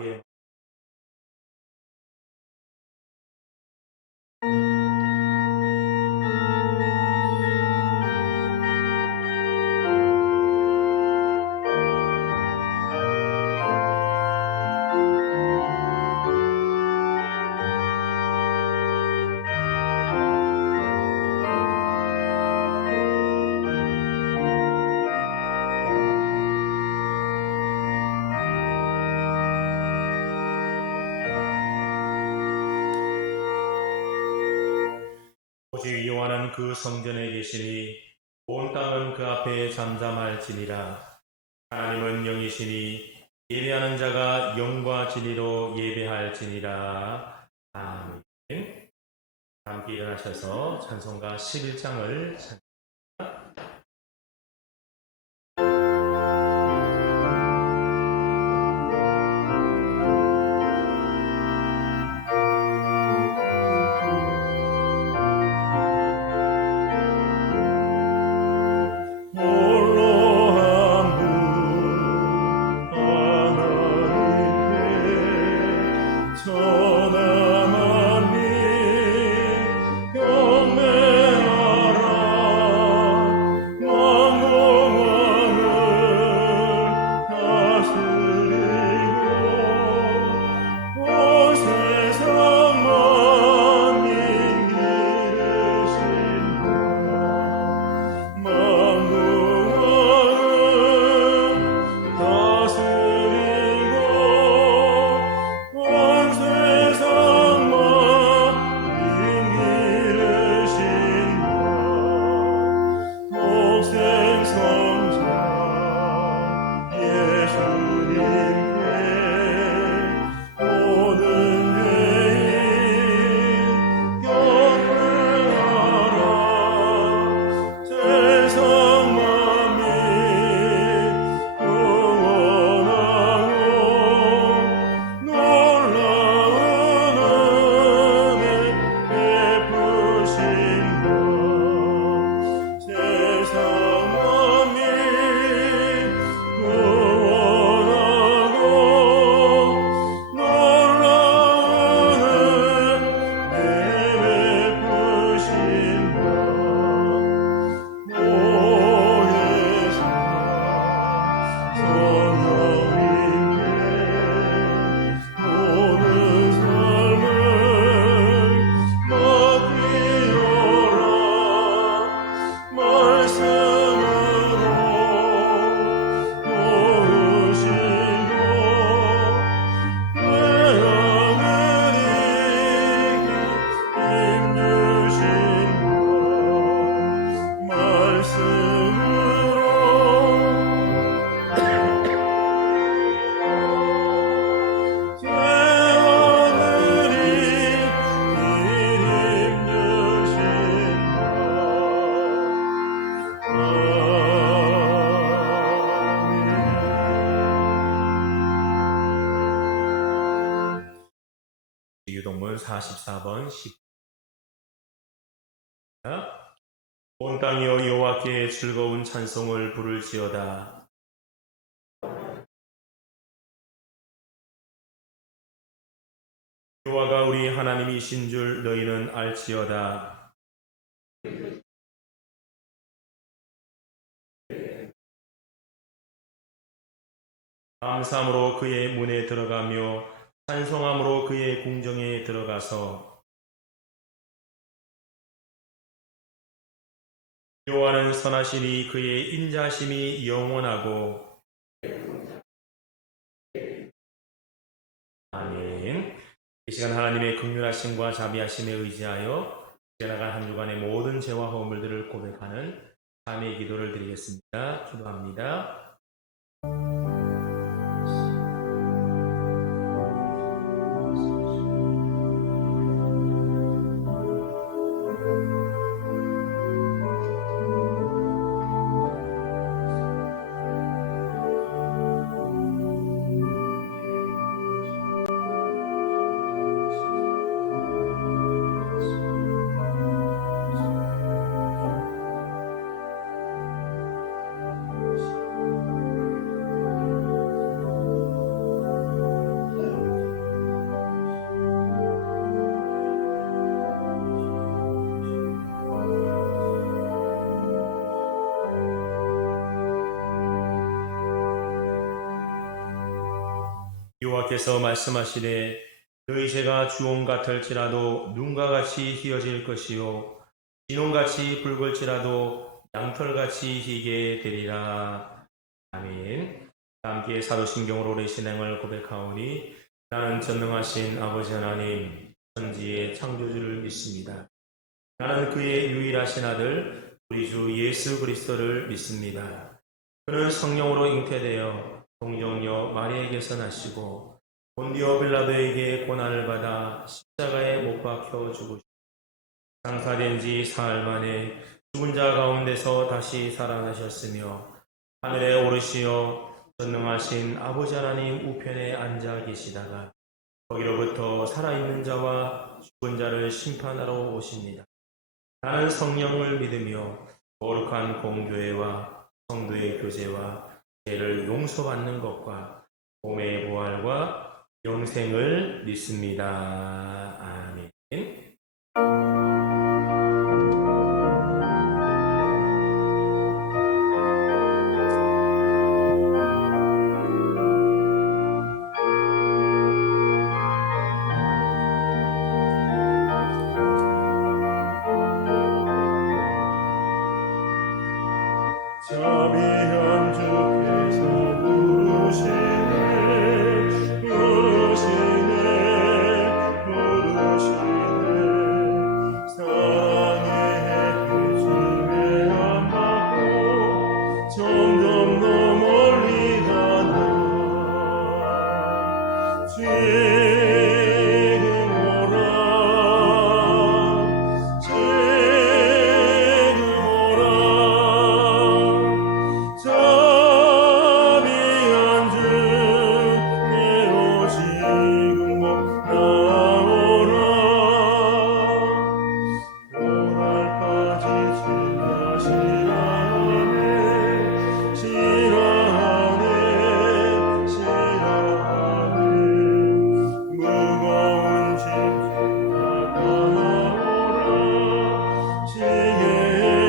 함께 오직 여호와는 그 성전에 계시니 온 땅은 그 앞에 잠잠할지니라. 하나님은 영이시니 예배하는 자가 영과 진리로 예배할지니라. 아멘. 함께 일어나셔서 찬송가 11장을 유동문 44번 10. 온 땅이여 여호와께 즐거운 찬송을 부를지어다. 여호와가 우리 하나님이신 줄 너희는 알지어다. 감사함으로 그의 문에 들어가며 찬송함으로 그의 궁정에 들어가서 여호와는 선하시니 그의 인자심이 영원하고. 아멘. 이 시간 하나님의 긍휼하심과 자비하심에 의지하여 지나간 한 주간의 모든 죄와 허물들을 고백하는 참의 기도를 드리겠습니다. 기도합니다. 여호와께서 말씀하시되 너희 죄가 주홍 같을지라도 눈과 같이 희어질 것이요 진홍같이 붉을지라도 양털같이 희게 되리라. 아멘. 함께 사도신경으로 우리 신앙을 고백하오니 나는 전능하신 아버지 하나님 천지의 창조주를 믿습니다. 나는 그의 유일하신 아들 우리 주 예수 그리스도를 믿습니다. 그는 성령으로 잉태되어 동정녀 마리아에게서 나시고 본디오 빌라도에게 고난을 받아 십자가에 못 박혀 죽으시고 장사된 지 사흘 만에 죽은 자 가운데서 다시 살아나셨으며 하늘에 오르시어 전능하신 아버지 하나님 우편에 앉아 계시다가 거기로부터 살아있는 자와 죽은 자를 심판하러 오십니다. 나는 성령을 믿으며 거룩한 공교회와 성도의 교제와 죄를 용서받는 것과 몸의 부활과 영생을 믿습니다. 아멘. 자비한 주께서 부르시네 사랑의 햇빛에 안 받고 점점 더 멀리 가나 지금 오라 자비한 주께로 지금 나오라 오랄까지 지나시라네 무거운 짐진 다 나오라 지게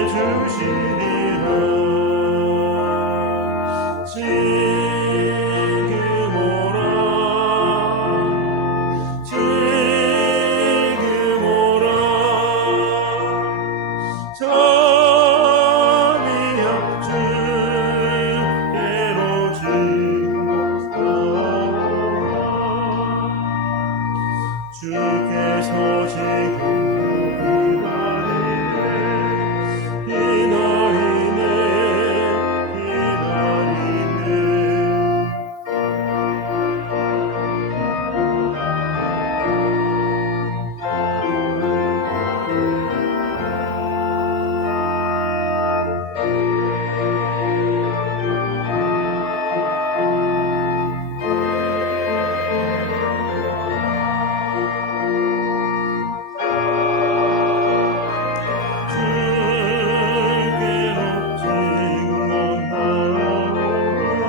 해주시리라 지금 오라 지금 오라 자비한 주께로 지금 나오라 주께서 지금 기다리네 주께로 지금 나오라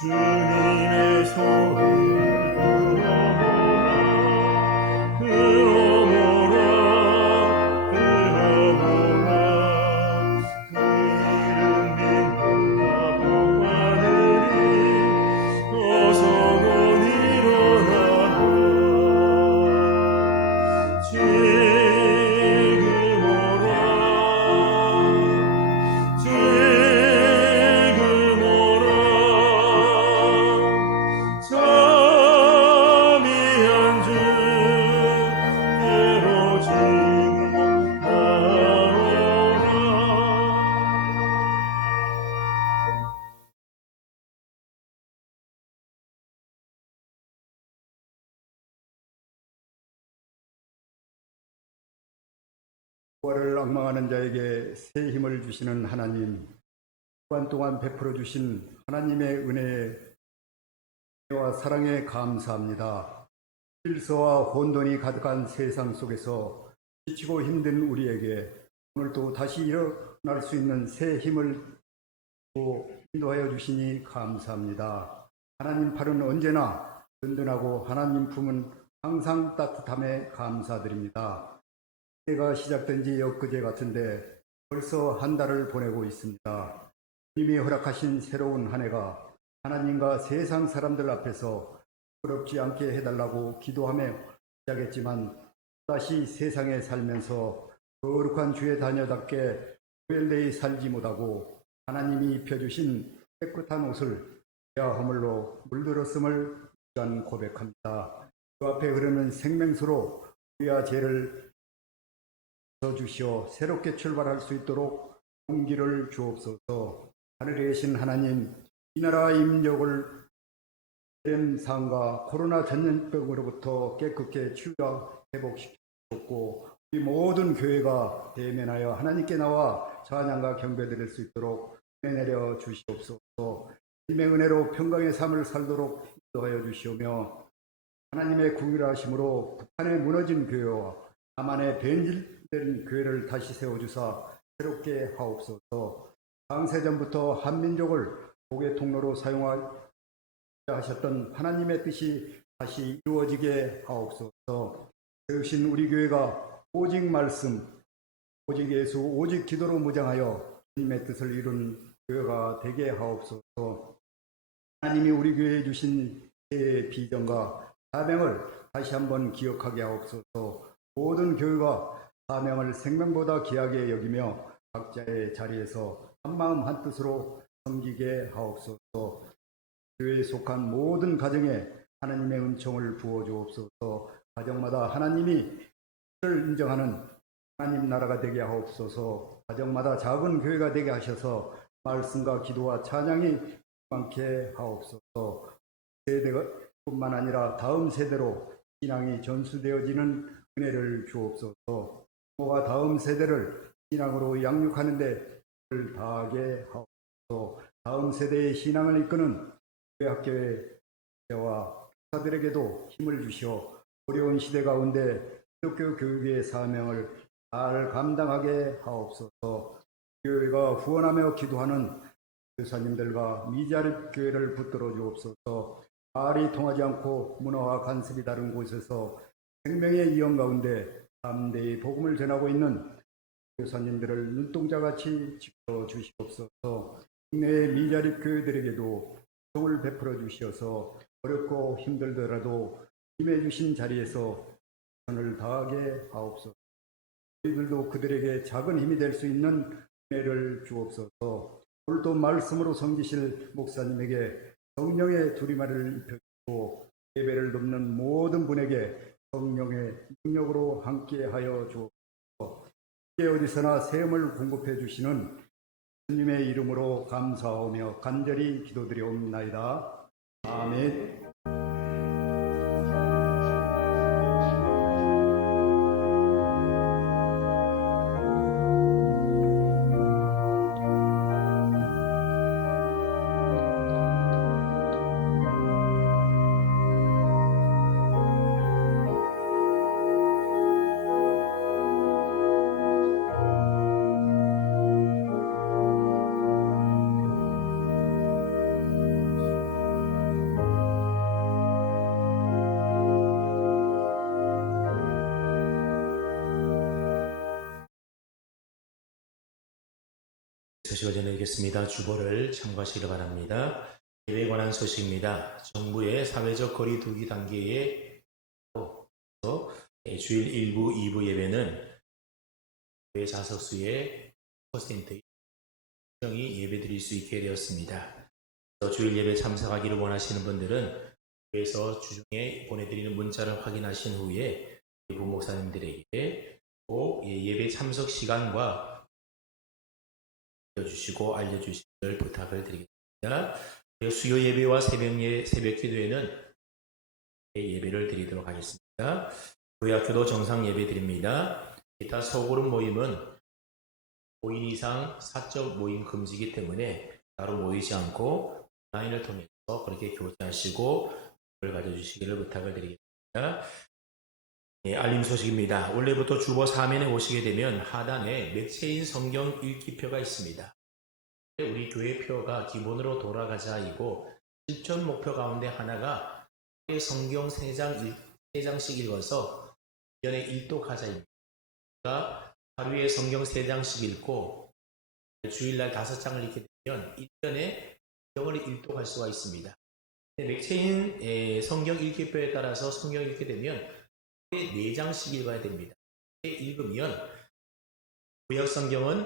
주님의 소리를 들어보라 그 이름 믿는 복받으리 어서 일어나라 지금 오라 지금 오라 자비한 주께로 지금 나오라 부활을 앙망하는 자에게 새 힘을 주시는 하나님, 주간 동안 베풀어 주신 하나님의 은혜와 사랑에 감사합니다. 질서와 혼돈이 가득한 세상 속에서 지치고 힘든 우리에게 오늘도 다시 일어날 수 있는 새 힘을 인도하여 주시니 감사합니다. 하나님 팔은 언제나 든든하고 하나님 품은 항상 따뜻함에 감사드립니다. 해가 시작된 지 엊그제 같은데 벌써 한 달을 보내고 있습니다. 주님이 허락하신 새로운 한 해가 하나님과 세상 사람들 앞에서 부끄럽지 않게 해달라고 기도하며 시작했지만 다시 세상에 살면서 거룩한 주의 자녀답게 구별되이 살지 못하고 하나님이 입혀주신 깨끗한 옷을 죄와 허물로 물들었음을 간 고백합니다. 그 앞에 흐르는 생명수로 우리와 죄를 주시어 새롭게 출발할 수 있도록 용기를 주옵소서. 하늘에 계신 하나님, 이 나라 임력을 상과 코로나 전염병으로부터 깨끗게 치유와 회복시키셨고 우리 모든 교회가 대면하여 하나님께 나와 찬양과 경배드릴 수 있도록 은혜 내려 주시옵소서. 하나님의 은혜로 평강의 삶을 살도록 인도하여 주시오며 하나님의 궁일하심으로 북한에 무너진 교회와 남한에 변질된 교회를 다시 세워주사 새롭게 하옵소서. 창세전부터 한민족을 복의 통로로 사용하셨던 하나님의 뜻이 다시 이루어지게 하옵소서. 세우신 우리 교회가 오직 말씀, 오직 예수, 오직 기도로 무장하여 하나님의 뜻을 이룬 교회가 되게 하옵소서. 하나님이 우리 교회에 주신 새해 비전과 사명을 다시 한번 기억하게 하옵소서. 모든 교회가 사명을 생명보다 귀하게 여기며 각자의 자리에서 한마음 한뜻으로 섬기게 하옵소서. 교회에 속한 모든 가정에 하나님의 은총을 부어 주옵소서. 가정마다 하나님이 를 인정하는 하나님 나라가 되게 하옵소서. 가정마다 작은 교회가 되게 하셔서 말씀과 기도와 찬양이 많게 하옵소서. 세대뿐만 아니라 다음 세대로 신앙이 전수되어지는 은혜를 주옵소서. 부모가 다음 세대를 신앙으로 양육하는 데 다하게 하옵소서. 다음 세대의 신앙을 이끄는 교회 학교와 교사들에게도 힘을 주시어 어려운 시대 가운데 기독교 교육의 사명을 잘 감당하게 하옵소서. 교회가 후원하며 기도하는 교사님들과 미자립 교회를 붙들어 주옵소서. 말이 통하지 않고 문화와 관습이 다른 곳에서 생명의 이영 가운데 담대히 복음을 전하고 있는 교사님들을 눈동자같이 지켜 주시옵소서. 국내의 미자립 교회들에게도 도움을 베풀어 주시어서 어렵고 힘들더라도 힘해 주신 자리에서 선을 다하게 하옵소서. 우리들도 그들에게 작은 힘이 될 수 있는 은혜를 주옵소서. 오늘도 말씀으로 섬기실 목사님에게 성령의 두리마를 입혀주고 예배를 돕는 모든 분에게 성령의 능력으로 함께하여 주옵소서. 어디서나 세움을 공급해 주시는 주님의 이름으로 감사하며 간절히 기도드리옵나이다. 아멘. 소식을 전해드리겠습니다. 주보를 참고하시기 바랍니다. 예배에 관한 소식입니다. 정부의 사회적 거리 두기 단계에 주일 1부, 2부 예배는 교회 자석수의 퍼센트의 일정이 예배드릴 수 있게 되었습니다. 주일 예배 참석하기를 원하시는 분들은 교회에서 주중에 보내드리는 문자를 확인하신 후에 부목사님들에게 꼭 예배 참석 시간과 주시고 알려주시기를 부탁을 드리겠습니다. 수요 예배와 새벽 기도에는 예배를 드리도록 하겠습니다. 교회 학교도 정상 예배 드립니다. 기타 소그룹 모임은 5인 이상 사적 모임 금지이기 때문에 따로 모이지 않고 온라인을 통해서 그렇게 교제하시고 교회를 가져주시기를 부탁을 드리겠습니다. 알림 소식입니다. 원래부터 주보 3면에 오시게 되면 하단에 매체인 성경 읽기표가 있습니다. 우리 교회표가 기본으로 돌아가자이고 실천 목표 가운데 하나가 성경 3장씩 읽어서 1년에 1독하자입니다. 하루에 성경 3장씩 읽고 주일날 5장을 읽게 되면 1년에 성경을 일독할 수가 있습니다. 맥체인 성경 읽기표에 따라서 성경을 읽게 되면 4장씩 읽어야 됩니다. 읽으면 구약 성경은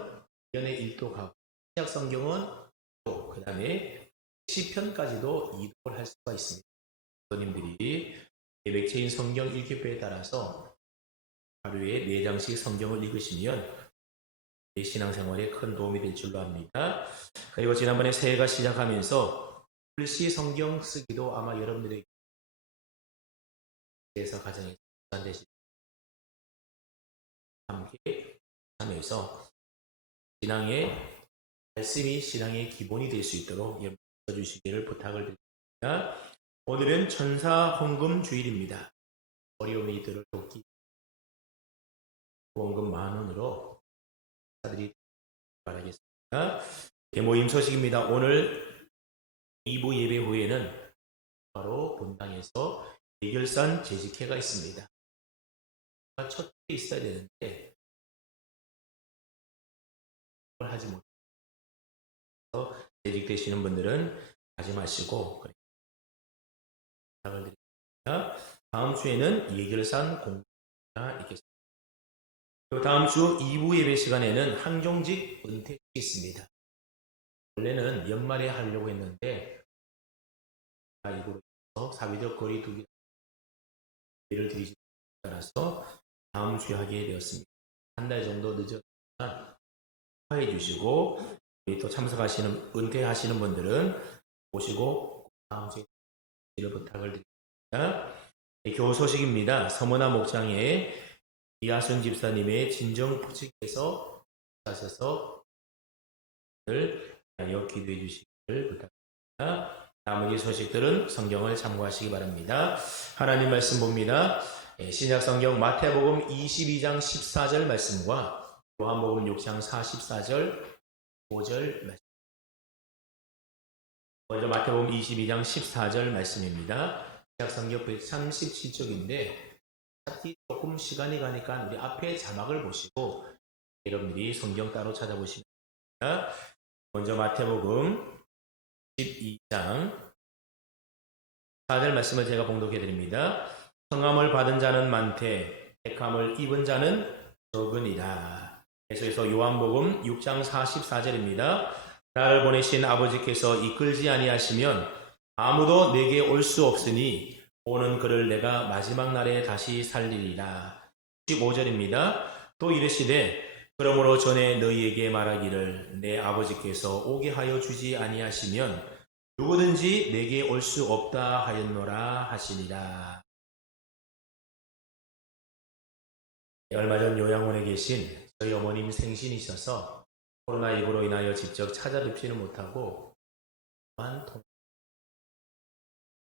1년에 일독하고 신약 성경은 또 그 다음에 시편까지도 이독을 할 수가 있습니다. 성도님들이 맥체인 성경 읽기표에 따라서 하루에 4장씩 성경을 읽으시면 내 신앙생활에 큰 도움이 될 줄로 압니다. 그리고 지난번에 새해가 시작하면서 글씨 성경 쓰기도 아마 여러분들에게 대해서 가장 중요한 함께 하면서 신앙의 말씀이 신앙의 기본이 될 수 있도록 여러분 주시기를 부탁을 드립니다. 오늘은 천사 헌금 주일입니다. 어려운 이들을 돕기 헌금 10,000원으로 사들이 바라겠습니다. 모임 소식입니다. 오늘 2부 예배 후에는 바로 본당에서 예결산 재직회가 있습니다. 첫 때 있어야 되는데 그걸 하지 못해서 재직되시는 분들은 하지 마시고 부탁을 드립니다. 다음 주에는 예결산 공부가 있겠습니다. 다음 주 2부 예배 시간에는 항종직 은퇴식이 있습니다. 원래는 연말에 하려고 했는데 이거로 사회적 거리 두기 예를 드리지 따라서 다음 주에 하게 되었습니다. 한 달 정도 늦었지만 축하해 주시고 또 참석하시는 은퇴하시는 분들은 오시고 다음 주에 부탁을 드립니다. 교우 소식입니다. 서머나 목장에 이하순 집사님의 진정 부칙에서 하셔서 기도해 주시기를 부탁드립니다. 나머지 소식들은 성경을 참고하시기 바랍니다. 하나님 말씀 봅니다. 신약 성경 마태복음 22장 14절 말씀과 요한복음 6장 44절 5절 말씀. 먼저 마태복음 22장 14절 말씀입니다. 신약 성경 137쪽인데 찾기 조금 시간이 가니까 우리 앞에 자막을 보시고 여러분들이 성경 따로 찾아보시면 됩니다. 먼저 마태복음 12장 4절 말씀을 제가 봉독해 드립니다. 성함을 받은 자는 많되 택함을 입은 자는 적으니라. 계속해서 요한복음 6장 44절입니다. 나를 보내신 아버지께서 이끌지 아니하시면 아무도 내게 올 수 없으니 오는 그를 내가 마지막 날에 다시 살리리라. 15절입니다. 또 이르시되 그러므로 전에 너희에게 말하기를 내 아버지께서 오게 하여 주지 아니하시면 누구든지 내게 올 수 없다 하였노라 하시니라. 얼마 전 요양원에 계신 저희 어머님 생신이셔서 코로나19로 인하여 직접 찾아뵙지는 못하고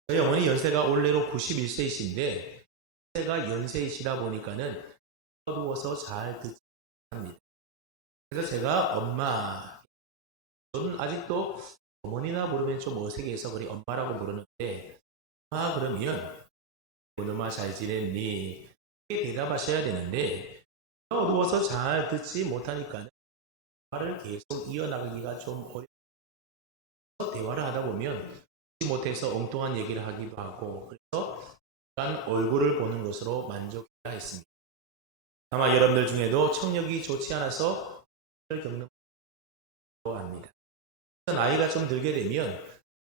저희 어머니 연세가 올해로 91세이신데 연세가 연세이시다 보니까는 어두워서 잘 듣지 못합니다. 그래서 제가 엄마, 저는 아직도 어머니나 부르면 좀 어색해서 그래 엄마라고 부르는데 엄마 그러면 오늘마 잘 지냈니? 이렇게 대답하셔야 되는데 어두워서 잘 듣지 못하니까 말을 계속 이어나가기가 좀 어려워서 대화를 하다 보면 듣지 못해서 엉뚱한 얘기를 하기도 하고 그래서 약간 얼굴을 보는 것으로 만족해야 했습니다. 아마 여러분들 중에도 청력이 좋지 않아서 겪는 것 합니다. 나이가 좀 들게 되면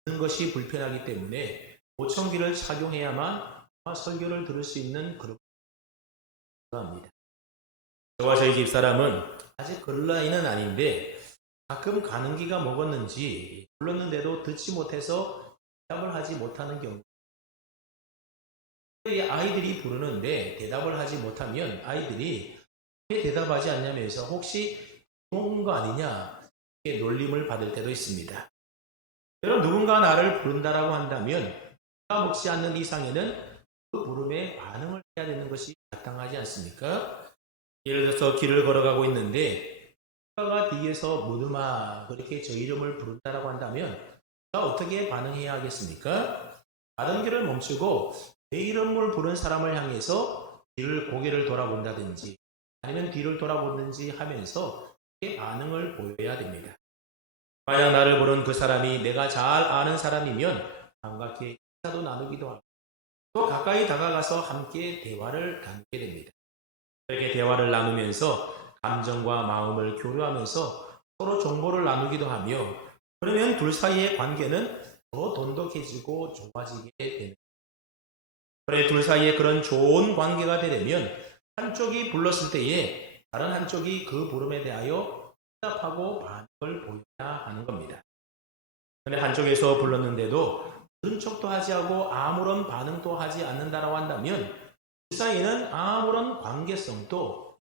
듣는 것이 불편하기 때문에 보청기를 착용해야만 설교를 들을 수 있는 그런 합니다. 저와 저희 집사람은 아직 그럴 나이는 아닌데 가끔 가는 기가 먹었는지 불렀는데도 듣지 못해서 대답을 하지 못하는 경우 아이들이 부르는데 대답을 하지 못하면 아이들이 왜 대답하지 않냐면서 혹시 먹은 거 아니냐 이렇게 놀림을 받을 때도 있습니다. 여러분 누군가 나를 부른다라고 한다면 내가 먹지 않는 이상에는 그 부름에 반응을 해야 되는 것이 마땅하지 않습니까? 예를 들어서 길을 걸어가고 있는데 누가가 뒤에서 무드마 그렇게 저 이름을 부른다라고 한다면 내가 어떻게 반응해야 하겠습니까? 가던 길을 멈추고 내 이름을 부른 사람을 향해서 고개를 돌아본다든지 아니면 뒤를 돌아보든지 하면서 반응을 보여야 됩니다. 만약 나를 부른 그 사람이 내가 잘 아는 사람이면 반갑게 인사도 나누기도 하고 또 가까이 다가가서 함께 대화를 나누게 됩니다. 이렇게 대화를 나누면서 감정과 마음을 교류하면서 서로 정보를 나누기도 하며 그러면 둘 사이의 관계는 더 돈독해지고 좋아지게 됩니다. 그래 둘 사이에 그런 좋은 관계가 되려면 한쪽이 불렀을 때에 다른 한쪽이 그 부름에 대하여 응답하고 반응을 보여야 하는 겁니다. 근데 한쪽에서 불렀는데도 들은 척도 하지 않고 아무런 반응도 하지 않는다라고 한다면 그 사이에는 아무런 관계성도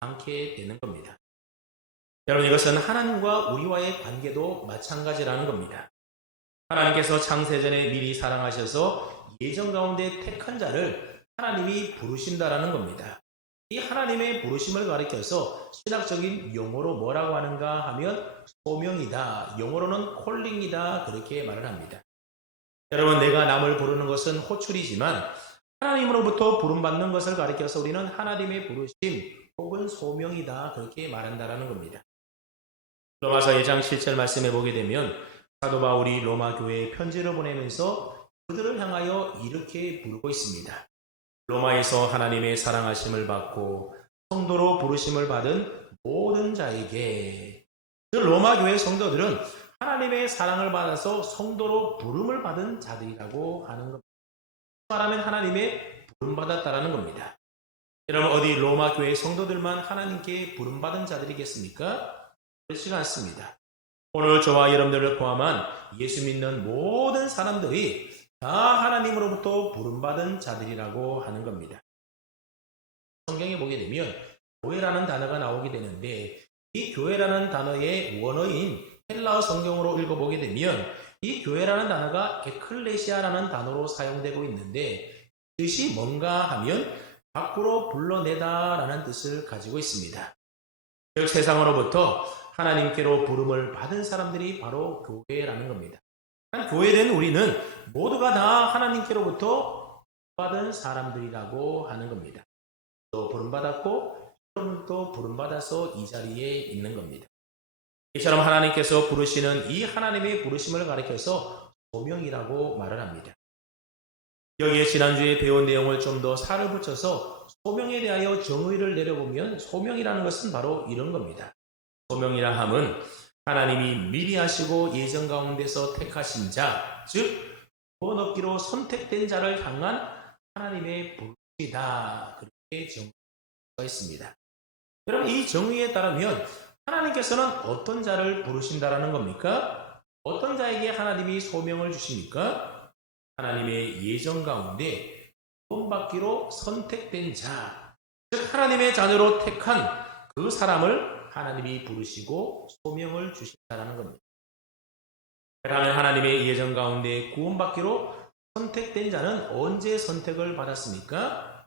않게 되는 겁니다. 여러분 이것은 하나님과 우리와의 관계도 마찬가지라는 겁니다. 하나님께서 창세전에 미리 사랑하셔서 예정 가운데 택한 자를 하나님이 부르신다라는 겁니다. 이 하나님의 부르심을 가리켜서 신학적인 용어로 뭐라고 하는가 하면 소명이다. 영어로는 콜링이다. 그렇게 말을 합니다. 여러분 내가 남을 부르는 것은 호출이지만 하나님으로부터 부름받는 것을 가리켜서 우리는 하나님의 부르심 혹은 소명이다. 그렇게 말한다라는 겁니다. 로마서 2장 7절 말씀해 보게 되면 사도 바울이 로마 교회에 편지를 보내면서 그들을 향하여 이렇게 부르고 있습니다. 로마에서 하나님의 사랑하심을 받고 성도로 부르심을 받은 모든 자에게 그 로마 교회 성도들은 하나님의 사랑을 받아서 성도로 부름을 받은 자들이라고 하는 겁니다. 말하면 하나님의 부름받았다라는 겁니다. 여러분 어디 로마 교회 성도들만 하나님께 부름받은 자들이겠습니까? 그렇지 않습니다. 오늘 저와 여러분들을 포함한 예수 믿는 모든 사람들이 다 하나님으로부터 부름받은 자들이라고 하는 겁니다. 성경에 보게 되면 교회라는 단어가 나오게 되는데 이 교회라는 단어의 원어인 헬라어 성경으로 읽어보게 되면 이 교회라는 단어가 에클레시아라는 단어로 사용되고 있는데 뜻이 뭔가 하면 밖으로 불러내다라는 뜻을 가지고 있습니다. 즉 세상으로부터 하나님께로 부름을 받은 사람들이 바로 교회라는 겁니다. 교회된 우리는 모두가 다 하나님께로부터 받은 사람들이라고 하는 겁니다. 또 부름받았고 또 부름받아서 이 자리에 있는 겁니다. 이처럼 하나님께서 부르시는 이 하나님의 부르심을 가리켜서 소명이라고 말을 합니다. 여기에 지난주에 배운 내용을 좀 더 살을 붙여서 소명에 대하여 정의를 내려보면 소명이라는 것은 바로 이런 겁니다. 소명이라 함은 하나님이 미리 하시고 예정 가운데서 택하신 자, 즉 구원 얻기로 선택된 자를 향한 하나님의 부르심이다. 그렇게 정의가 있습니다. 여러분 이 정의에 따르면 하나님께서는 어떤 자를 부르신다라는 겁니까? 어떤 자에게 하나님이 소명을 주십니까? 하나님의 예정 가운데 구원받기로 선택된 자, 즉 하나님의 자녀로 택한 그 사람을 하나님이 부르시고 소명을 주신다는 겁니다. 그러면 하나님의 예정 가운데 구원받기로 선택된 자는 언제 선택을 받았습니까?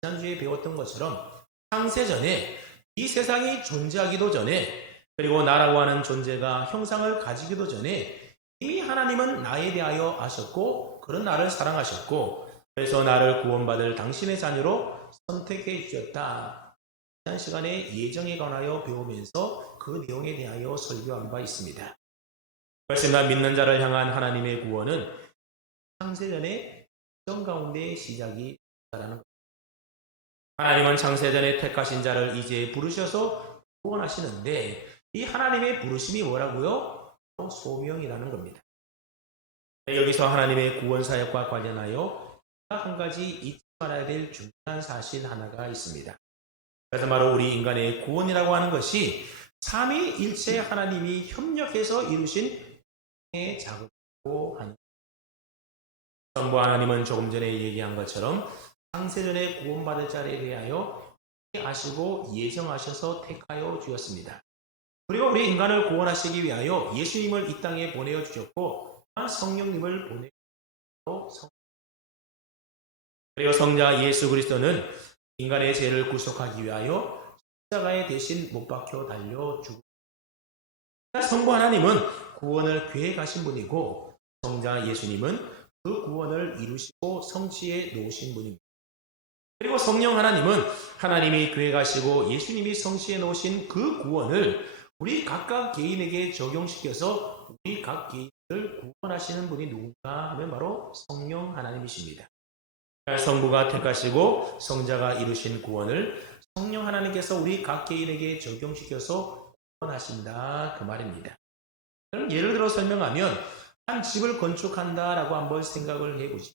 지난주에 배웠던 것처럼 창세전에 이 세상이 존재하기도 전에 그리고 나라고 하는 존재가 형상을 가지기도 전에 이미 하나님은 나에 대하여 아셨고 그런 나를 사랑하셨고 그래서 나를 구원받을 당신의 자녀로 선택해 주셨다. 지난 시간에 예정에 관하여 배우면서 그 내용에 대하여 설교한 바 있습니다. 그렇습니다. 믿는 자를 향한 하나님의 구원은 창세전의 예정 가운데 시작이 됐다는 것입니다. 하나님은 창세전에 택하신 자를 이제 부르셔서 구원하시는데 이 하나님의 부르심이 뭐라고요? 소명이라는 겁니다. 여기서 하나님의 구원 사역과 관련하여 한 가지 잊지 말아야 될 중요한 사실 하나가 있습니다. 그래서 바로 우리 인간의 구원이라고 하는 것이 삼위일체 하나님이 협력해서 이루신 작업이라고 하는 전부 하나님은 조금 전에 얘기한 것처럼 창세전에 구원받을 자에 대하여 아시고 예정하셔서 택하여 주었습니다. 그리고 우리 인간을 구원하시기 위하여 예수님을 이 땅에 보내어 주셨고 성령님을 보내어 그리고 성자 예수 그리스도는 인간의 죄를 구속하기 위하여 십자가에 대신 못 박혀 달려 죽으셨습니다. 성부 하나님은 구원을 계획하신 분이고 성자 예수님은 그 구원을 이루시고 성취해 놓으신 분입니다. 그리고 성령 하나님은 하나님이 계획하시고 예수님이 성취해 놓으신 그 구원을 우리 각각 개인에게 적용시켜서 우리 각 개인을 구원하시는 분이 누군가 하면 바로 성령 하나님이십니다. 성부가 택하시고 성자가 이루신 구원을 성령 하나님께서 우리 각 개인에게 적용시켜서 구원하신다 그 말입니다. 그럼 예를 들어 설명하면 한 집을 건축한다라고 한번 생각을 해보시죠.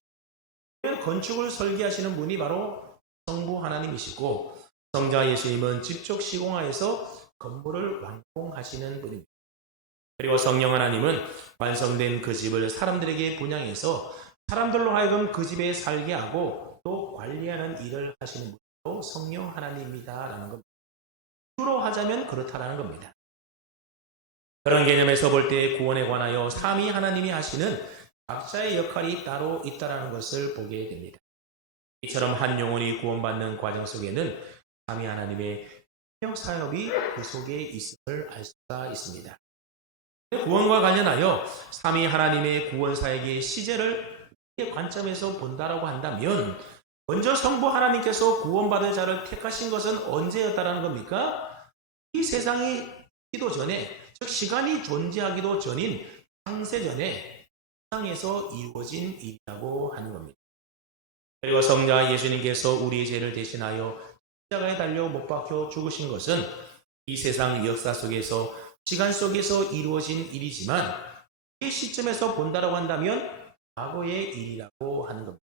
건축을 설계하시는 분이 바로 성부 하나님이시고 성자 예수님은 직접 시공하여서 건물을 완공하시는 분입니다. 그리고 성령 하나님은 완성된 그 집을 사람들에게 분양해서 사람들로 하여금 그 집에 살게 하고 또 관리하는 일을 하시는 분도 성령 하나님이다라는 겁니다. 주로 하자면 그렇다라는 겁니다. 그런 개념에서 볼 때 구원에 관하여 삼위 하나님이 하시는 각자의 역할이 따로 있다는 것을 보게 됩니다. 이처럼 한 영혼이 구원받는 과정 속에는 삼위 하나님의 협력 사역이 그 속에 있음을 알 수가 있습니다. 구원과 관련하여 삼위 하나님의 구원 사역의 시제를 이 관점에서 본다라고 한다면 먼저 성부 하나님께서 구원받을 자를 택하신 것은 언제였다라는 겁니까? 이 세상이 있기도 전에, 즉 시간이 존재하기도 전인 창세전에 세상에서 이루어진 일이라고 하는 겁니다. 그리고 성자 예수님께서 우리의 죄를 대신하여 십자가에 달려 못 박혀 죽으신 것은 이 세상 역사 속에서 시간 속에서 이루어진 일이지만 이 시점에서 본다라고 한다면 과거의 일이라고 하는 겁니다.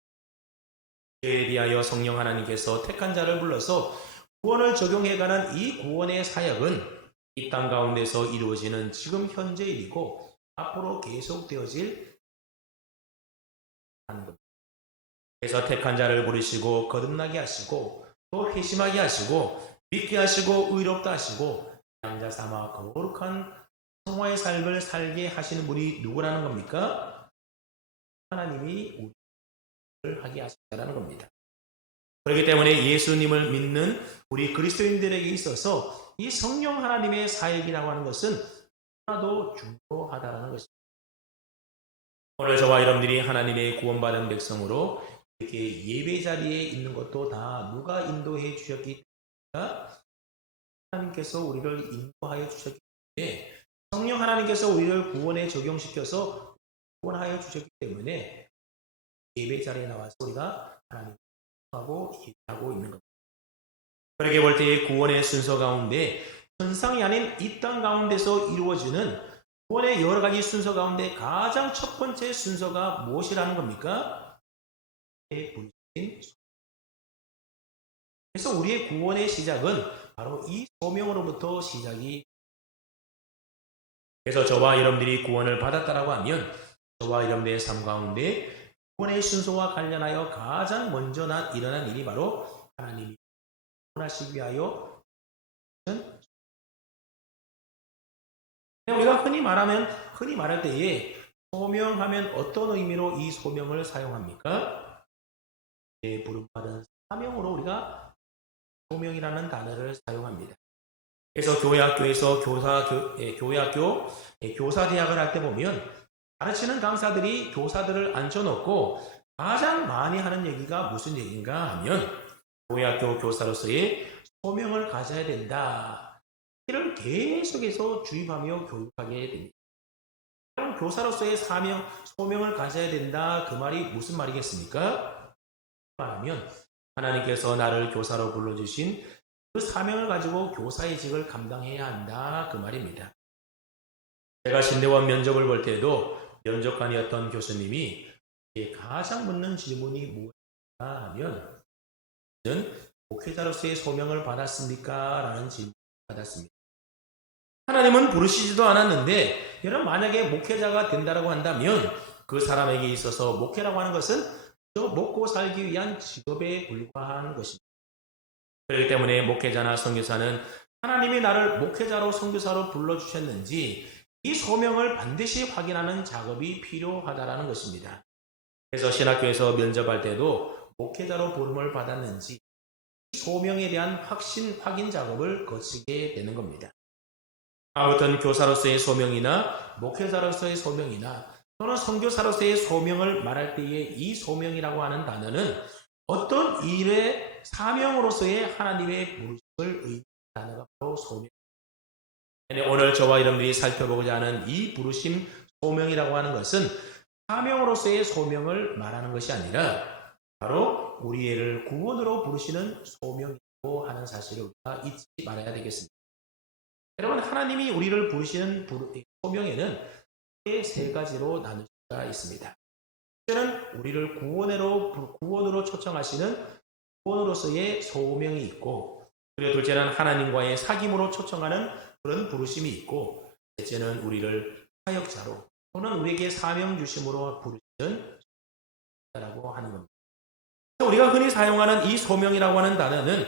죄에 대하여 성령 하나님께서 택한 자를 불러서 구원을 적용해가는 이 구원의 사역은 이 땅 가운데서 이루어지는 지금 현재 일이고 앞으로 계속되어질 하는 겁니다. 그래서 택한 자를 부르시고 거듭나게 하시고 또 회심하게 하시고 믿게 하시고 의롭다 하시고 양자 삼아 거룩한 성화의 삶을 살게 하시는 분이 누구라는 겁니까? 하나님이 우리를 하게 하신다는 겁니다. 그렇기 때문에 예수님을 믿는 우리 그리스도인들에게 있어서 이 성령 하나님의 사역이라고 하는 것은 하나도 중요하다는 것입니다. 오늘 저와 여러분들이 하나님의 구원받은 백성으로 이렇게 예배 자리에 있는 것도 다 누가 인도해 주셨기 때문에 하나님께서 우리를 인도하여 주셨기 때문에 성령 하나님께서 우리를 구원에 적용시켜서 구원하여 주셨기 때문에 예배 자리에 나와서 우리가 하나님을 하고 예배하고 있는 겁니다. 그렇게 볼 때 구원의 순서 가운데 천상이 아닌 이 땅 가운데서 이루어지는 구원의 여러 가지 순서 가운데 가장 첫 번째 순서가 무엇이라는 겁니까? 그래서 우리의 구원의 시작은 바로 이 소명으로부터 시작이. 그래서 저와 여러분들이 구원을 받았다라고 하면 저와 여러분들의 삶 가운데 구원의 순서와 관련하여 가장 먼저 일어난 일이 바로 하나님이 구원하시기 위하여 우리가 흔히 말할 때에 소명하면 어떤 의미로 이 소명을 사용합니까? 부름받은 사명으로 우리가 소명이라는 단어를 사용합니다. 그래서 교회학교에서 교사대학을 할 때 보면 가르치는 강사들이 교사들을 앉혀놓고 가장 많이 하는 얘기가 무슨 얘기인가 하면 교회학교 교사로서의 소명을 가져야 된다. 이를 계속해서 주입하며 교육하게 됩니다. 그럼 교사로서의 소명을 가져야 된다. 그 말이 무슨 말이겠습니까? 말하면 하나님께서 나를 교사로 불러주신 그 사명을 가지고 교사의 직을 감당해야 한다. 그 말입니다. 제가 신대원 면접을 볼 때도 면접관이었던 교수님이 가장 묻는 질문이 무엇인가 하면 목회자로서의 소명을 받았습니까? 라는 질문을 받았습니다. 하나님은 부르시지도 않았는데 여러분 만약에 목회자가 된다고 한다면 그 사람에게 있어서 목회라고 하는 것은 먹고 살기 위한 직업에 불과한 것입니다. 그렇기 때문에 목회자나 선교사는 하나님이 나를 목회자로 선교사로 불러주셨는지 이 소명을 반드시 확인하는 작업이 필요하다는 것입니다. 그래서 신학교에서 면접할 때도 목회자로 부름을 받았는지 소명에 대한 확인 작업을 거치게 되는 겁니다. 아무튼 교사로서의 소명이나 목회자로서의 소명이나 또는 선교사로서의 소명을 말할 때에 이 소명이라고 하는 단어는 어떤 일의 사명으로서의 하나님의 부르심을 의미하는 단어가 바로 소명. 오늘 저와 여러분들이 살펴보고자 하는 이 부르심 소명이라고 하는 것은 사명으로서의 소명을 말하는 것이 아니라 바로 우리를 구원으로 부르시는 소명이라고 하는 사실을 우리가 잊지 말아야 되겠습니다. 여러분, 하나님이 우리를 부르시는 소명에는 크게 세 가지로 나눌 수가 있습니다. 첫째는 우리를 구원으로 초청하시는 구원으로서의 소명이 있고, 그리고 둘째는 하나님과의 사귐으로 초청하는 그런 부르심이 있고, 셋째는 우리를 사역자로 또는 우리에게 사명 주심으로 부르시는 라고 하는 겁니다. 우리가 흔히 사용하는 이 소명이라고 하는 단어는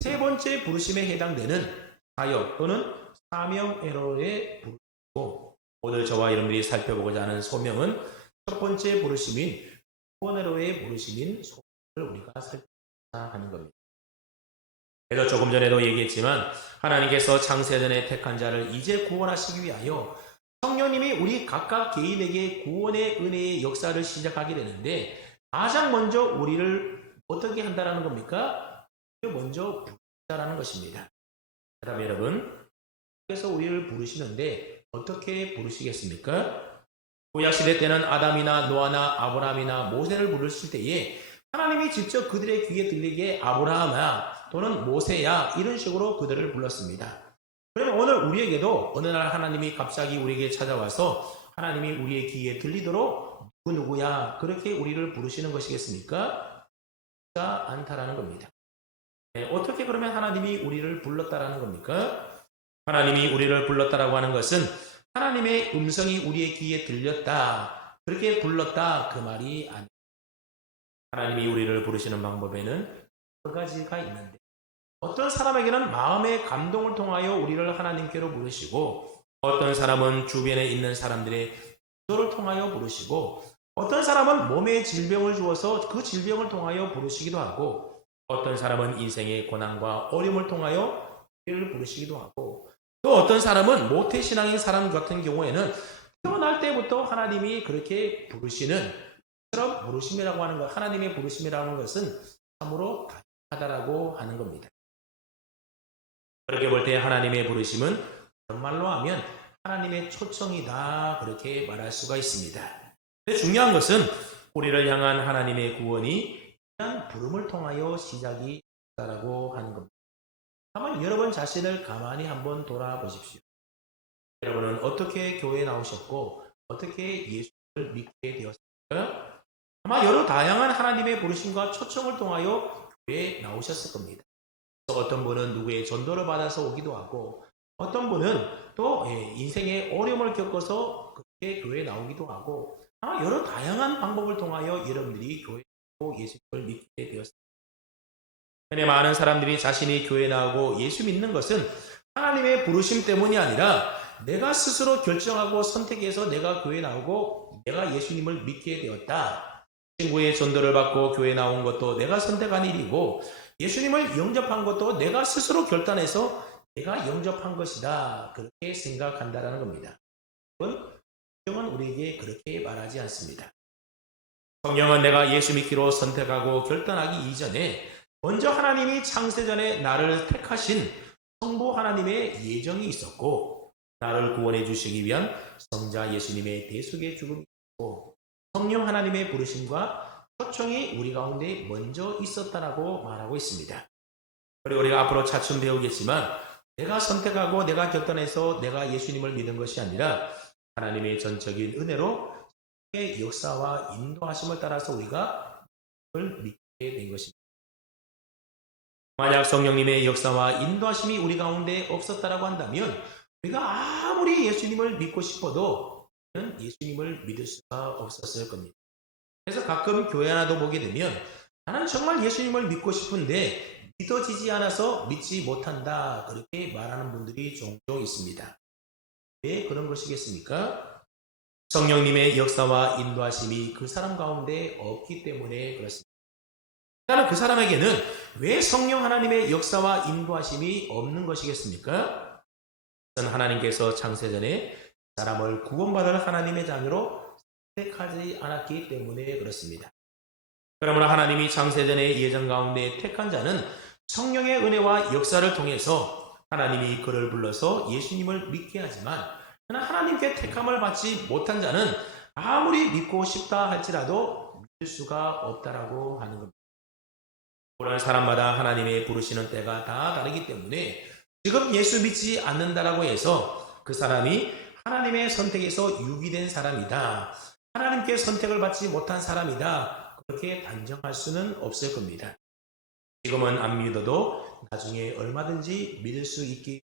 세 번째 부르심에 해당되는 사역 또는 사명애로의 부르심이고, 오늘 저와 여러분들이 살펴보고자 하는 소명은 첫 번째 부르심인 구원애로의 부르심인 소명을 우리가 살펴보자 하는 겁니다. 그래서 조금 전에도 얘기했지만 하나님께서 창세전에 택한 자를 이제 구원하시기 위하여 성령님이 우리 각각 개인에게 구원의 은혜의 역사를 시작하게 되는데, 가장 먼저 우리를 어떻게 한다라는 겁니까? 먼저 부르시다라는 것입니다. 그다음 여러분, 그래서 우리를 부르시는데 어떻게 부르시겠습니까? 구약시대 때는 아담이나 노아나 아브라함이나 모세를 부르실 때에 하나님이 직접 그들의 귀에 들리게 아브라함아 또는 모세야 이런 식으로 그들을 불렀습니다. 그러면 오늘 우리에게도 어느 날 하나님이 갑자기 우리에게 찾아와서 하나님이 우리의 귀에 들리도록 누구야 그렇게 우리를 부르시는 것이겠습니까? 그렇지 않다라는 겁니다. 어떻게 그러면 하나님이 우리를 불렀다라는 겁니까? 하나님이 우리를 불렀다라고 하는 것은 하나님의 음성이 우리의 귀에 들렸다, 그렇게 불렀다 그 말이 아닙니다. 하나님이 우리를 부르시는 방법에는 여러 가지가 있는데, 어떤 사람에게는 마음의 감동을 통하여 우리를 하나님께로 부르시고, 어떤 사람은 주변에 있는 사람들의 기도를 통하여 부르시고, 어떤 사람은 몸에 질병을 주어서 그 질병을 통하여 부르시기도 하고, 어떤 사람은 인생의 고난과 어려움을 통하여 우리를 부르시기도 하고, 또 어떤 사람은 모태신앙인 사람 같은 경우에는 태어날 때부터 하나님이 그렇게 부르시는 그런 부르심이라고 하는 것, 하나님의 부르심이라고 하는 것은 참으로 다양하다라고 하는 겁니다. 그렇게 볼 때 하나님의 부르심은 정말로 하면 하나님의 초청이다 그렇게 말할 수가 있습니다. 근데 중요한 것은 우리를 향한 하나님의 구원이 그냥 부름을 통하여 시작이 된다라고 하는 겁니다. 다만 여러분 자신을 가만히 한번 돌아보십시오. 여러분은 어떻게 교회에 나오셨고 어떻게 예수를 믿게 되었습니까? 아마 여러 다양한 하나님의 부르심과 초청을 통하여 교회에 나오셨을 겁니다. 어떤 분은 누구의 전도를 받아서 오기도 하고, 어떤 분은 또 인생의 어려움을 겪어서 그렇게 교회에 나오기도 하고, 아마 여러 다양한 방법을 통하여 여러분들이 교회에 나오고 예수를 믿게 되었습니다. 근데 많은 사람들이 자신이 교회에 나오고 예수 믿는 것은 하나님의 부르심 때문이 아니라 내가 스스로 결정하고 선택해서 내가 교회에 나오고 내가 예수님을 믿게 되었다. 친구의 전도를 받고 교회에 나온 것도 내가 선택한 일이고, 예수님을 영접한 것도 내가 스스로 결단해서 내가 영접한 것이다 그렇게 생각한다라는 겁니다. 성경은 우리에게 그렇게 말하지 않습니다. 성경은 내가 예수 믿기로 선택하고 결단하기 이전에 먼저 하나님이 창세전에 나를 택하신 성부 하나님의 예정이 있었고, 나를 구원해 주시기 위한 성자 예수님의 대속의 죽음이 있고, 성령 하나님의 부르심과 초청이 우리 가운데 먼저 있었다라고 말하고 있습니다. 그리고 우리가 앞으로 차츰 배우겠지만 내가 선택하고 내가 결단해서 내가 예수님을 믿은 것이 아니라 하나님의 전적인 은혜로 역사와 인도하심을 따라서 우리가 그걸 믿게 된 것입니다. 만약 성령님의 역사와 인도하심이 우리 가운데 없었다라고 한다면 우리가 아무리 예수님을 믿고 싶어도 예수님을 믿을 수가 없었을 겁니다. 그래서 가끔 교회 하나도 보게 되면 나는 정말 예수님을 믿고 싶은데 믿어지지 않아서 믿지 못한다 그렇게 말하는 분들이 종종 있습니다. 왜 그런 것이겠습니까? 성령님의 역사와 인도하심이 그 사람 가운데 없기 때문에 그렇습니다. 나는 그 사람에게는 왜 성령 하나님의 역사와 인도하심이 없는 것이겠습니까? 그것은 하나님께서 창세전에 사람을 구원받을 하나님의 자녀로 택하지 않았기 때문에 그렇습니다. 그러므로 하나님이 창세전의 예정 가운데 택한 자는 성령의 은혜와 역사를 통해서 하나님이 그를 불러서 예수님을 믿게 하지만 하나님께 택함을 받지 못한 자는 아무리 믿고 싶다 할지라도 믿을 수가 없다라고 하는 겁니다. 그런 사람마다 하나님의 부르시는 때가 다 다르기 때문에 지금 예수 믿지 않는다라고 해서 그 사람이 하나님의 선택에서 유기된 사람이다, 하나님께 선택을 받지 못한 사람이다, 그렇게 단정할 수는 없을 겁니다. 지금은 안 믿어도 나중에 얼마든지 믿을 수 있기.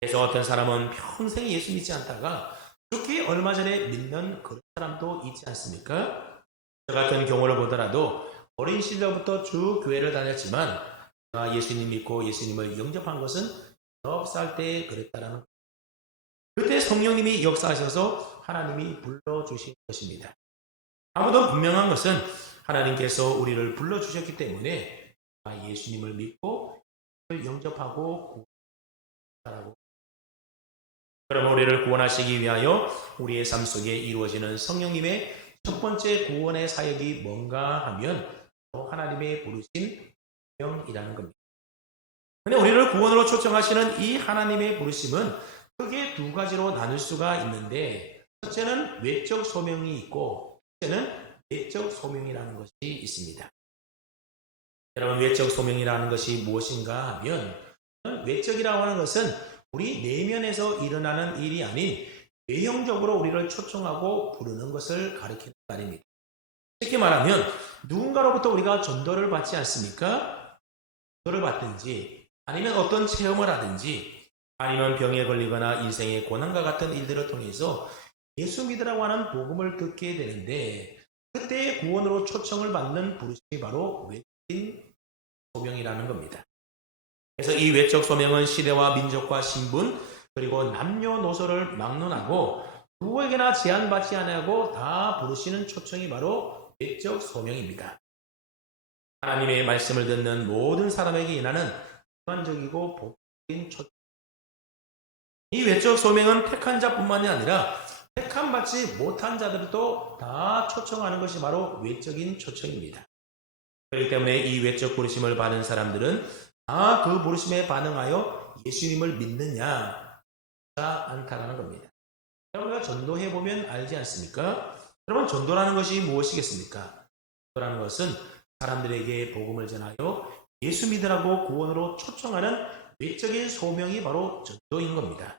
그래서 어떤 사람은 평생 예수 믿지 않다가 그렇게 얼마 전에 믿는 그런 사람도 있지 않습니까? 저 같은 경우를 보더라도 어린 시절부터 쭉 교회를 다녔지만 제가 예수님 믿고 예수님을 영접한 것은 9살 때 그랬다라는 거예요. 그때 성령님이 역사하셔서 하나님이 불러주신 것입니다. 아무도 분명한 것은 하나님께서 우리를 불러주셨기 때문에 예수님을 믿고 영접하고 구원하라고. 그럼 우리를 구원하시기 위하여 우리의 삶 속에 이루어지는 성령님의 첫 번째 구원의 사역이 뭔가 하면 하나님의 부르심 명이라는 겁니다. 근데 우리를 구원으로 초청하시는 이 하나님의 부르심은 크게 두 가지로 나눌 수가 있는데, 첫째는 외적 소명이 있고 첫째는 내적 소명이라는 것이 있습니다. 여러분, 외적 소명이라는 것이 무엇인가 하면, 외적이라고 하는 것은 우리 내면에서 일어나는 일이 아닌 외형적으로 우리를 초청하고 부르는 것을 가리키는 말입니다. 쉽게 말하면 누군가로부터 우리가 전도를 받지 않습니까? 전도를 받든지 아니면 어떤 체험을 하든지 아니면 병에 걸리거나 인생의 고난과 같은 일들을 통해서 예수 믿으라고 하는 복음을 듣게 되는데, 그때의 구원으로 초청을 받는 부르심이 바로 외적인 소명이라는 겁니다. 그래서 이 외적 소명은 시대와 민족과 신분 그리고 남녀노소를 막론하고 누구에게나 제한받지 않고 다 부르시는 초청이 바로 외적 소명입니다. 하나님의 말씀을 듣는 모든 사람에게 일하는 일반적이고 복적인 초청. 이 외적 소명은 택한 자뿐만이 아니라 택함 받지 못한 자들도 다 초청하는 것이 바로 외적인 초청입니다. 그렇기 때문에 이 외적 부르심을 받은 사람들은 다 그 부르심에 반응하여 예수님을 믿느냐가 않다라는 겁니다. 여러분가 전도해 보면 알지 않습니까? 여러분, 전도라는 것이 무엇이겠습니까? 전도라는 것은 사람들에게 복음을 전하여 예수 믿으라고 구원으로 초청하는 외적인 소명이 바로 전도인 겁니다.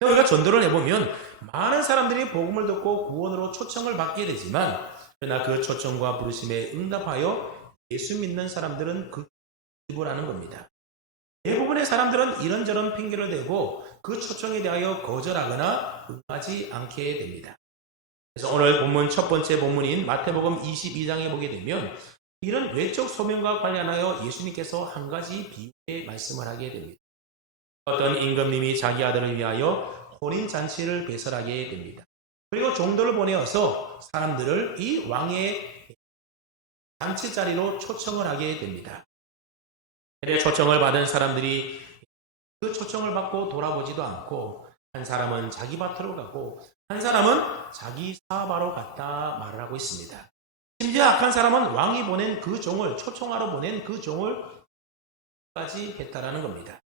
우리가 전도를 해보면 많은 사람들이 복음을 듣고 구원으로 초청을 받게 되지만, 그러나 그 초청과 부르심에 응답하여 예수 믿는 사람들은 그 일부라는 겁니다. 대부분의 사람들은 이런저런 핑계를 대고 그 초청에 대하여 거절하거나 응하지 않게 됩니다. 그래서 오늘 본문 첫 번째 본문인 마태복음 22장에 보게 되면 이런 외적 소명과 관련하여 예수님께서 한 가지 비유의 말씀을 하게 됩니다. 어떤 임금님이 자기 아들을 위하여 혼인잔치를 배설하게 됩니다. 그리고 종들을 보내어서 사람들을 이 왕의 잔치 자리로 초청을 하게 됩니다. 그런데 초청을 받은 사람들이 그 초청을 받고 돌아보지도 않고, 한 사람은 자기 밭으로 가고 한 사람은 자기 사업하러 갔다 말을 하고 있습니다. 심지어 악한 사람은 왕이 보낸 그 종을, 초청하러 보낸 그 종을 까지 했다라는 겁니다.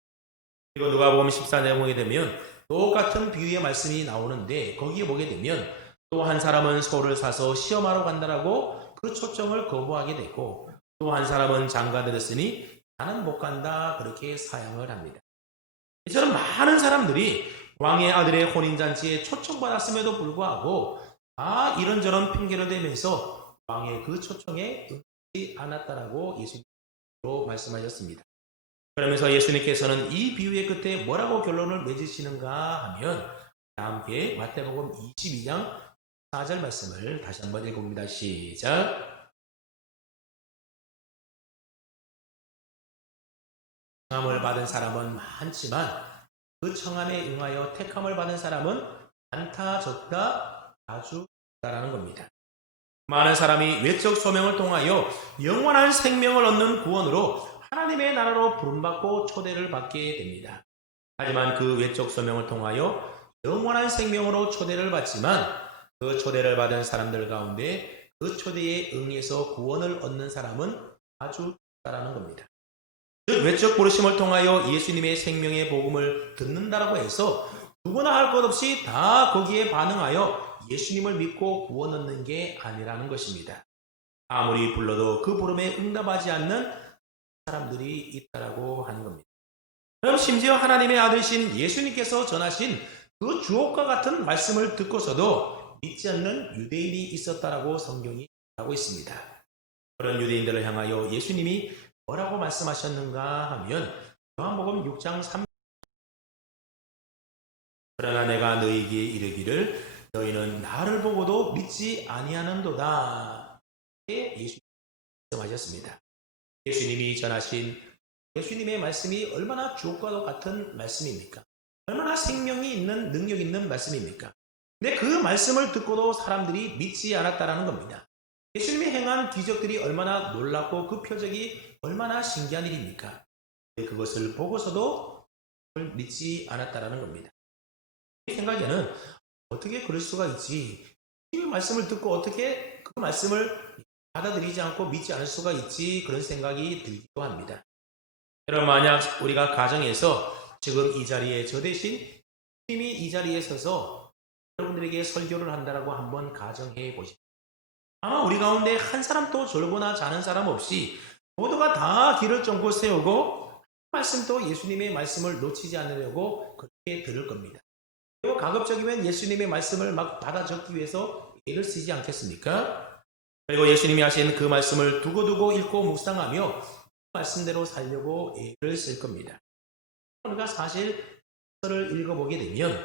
그리고 누가복음 14장에 보게 되면 똑같은 비유의 말씀이 나오는데, 거기에 보게 되면 또 한 사람은 소를 사서 시험하러 간다라고 그 초청을 거부하게 되고, 또 한 사람은 장가 들었으니 나는 못 간다, 그렇게 사양을 합니다. 이처럼 많은 사람들이 왕의 아들의 혼인잔치에 초청받았음에도 불구하고 다 이런저런 핑계를 대면서 왕의 그 초청에 응하지 않았다라고 예수님으로 말씀하셨습니다. 그러면서 예수님께서는 이 비유의 끝에 뭐라고 결론을 맺으시는가 하면, 함께 마태복음 22장 4절 말씀을 다시 한번 읽어봅니다. 시작. 청함을 받은 사람은 많지만 그 청함에 응하여 택함을 받은 사람은 많다 적다 아주 적다라는 겁니다. 많은 사람이 외적 소명을 통하여 영원한 생명을 얻는 구원으로 하나님의 나라로 부름받고 초대를 받게 됩니다. 하지만 그 외적 소명을 통하여 영원한 생명으로 초대를 받지만 그 초대를 받은 사람들 가운데 그 초대에 응해서 구원을 얻는 사람은 아주 적다라는 겁니다. 즉 외적 부르심을 통하여 예수님의 생명의 복음을 듣는다라고 해서 누구나 할 것 없이 다 거기에 반응하여 예수님을 믿고 구원 얻는 게 아니라는 것입니다. 아무리 불러도 그 부름에 응답하지 않는 사람들이 있다라고 하는 겁니다. 그럼 심지어 하나님의 아들이신 예수님께서 전하신 그 주옥과 같은 말씀을 듣고서도 믿지 않는 유대인이 있었다라고 성경이 하고 있습니다. 그런 유대인들을 향하여 예수님이 뭐라고 말씀하셨는가 하면 요한복음 6장 3 그러나 내가 너희에게 이르기를 너희는 나를 보고도 믿지 아니하는도다. 예수님이 말씀하셨습니다. 예수님이 전하신 예수님의 말씀이 얼마나 주옥과도 같은 말씀입니까? 얼마나 생명이 있는 능력 있는 말씀입니까? 근데 그 말씀을 듣고도 사람들이 믿지 않았다라는 겁니다. 예수님이 행한 기적들이 얼마나 놀랍고 그 표적이 얼마나 신기한 일입니까? 그것을 보고서도 믿지 않았다라는 겁니다. 제 생각에는 어떻게 그럴 수가 있지? 예수님의 말씀을 듣고 어떻게 그 말씀을 받아들이지 않고 믿지 않을 수가 있지? 그런 생각이 들기도 합니다. 여러분 만약 우리가 가정에서 지금 이 자리에 저 대신 주님이 이 자리에 서서 여러분들에게 설교를 한다라고 한번 가정해 보십시오. 아마 우리 가운데 한 사람도 졸거나 자는 사람 없이 모두가 다 길을 쫑고 세우고 말씀도 예수님의 말씀을 놓치지 않으려고 그렇게 들을 겁니다. 그리고 가급적이면 예수님의 말씀을 막 받아 적기 위해서 애를 쓰지 않겠습니까? 그리고 예수님이 하신 그 말씀을 두고두고 읽고 묵상하며 그 말씀대로 살려고 애를 쓸 겁니다. 우리가 사실 를 읽어보게 되면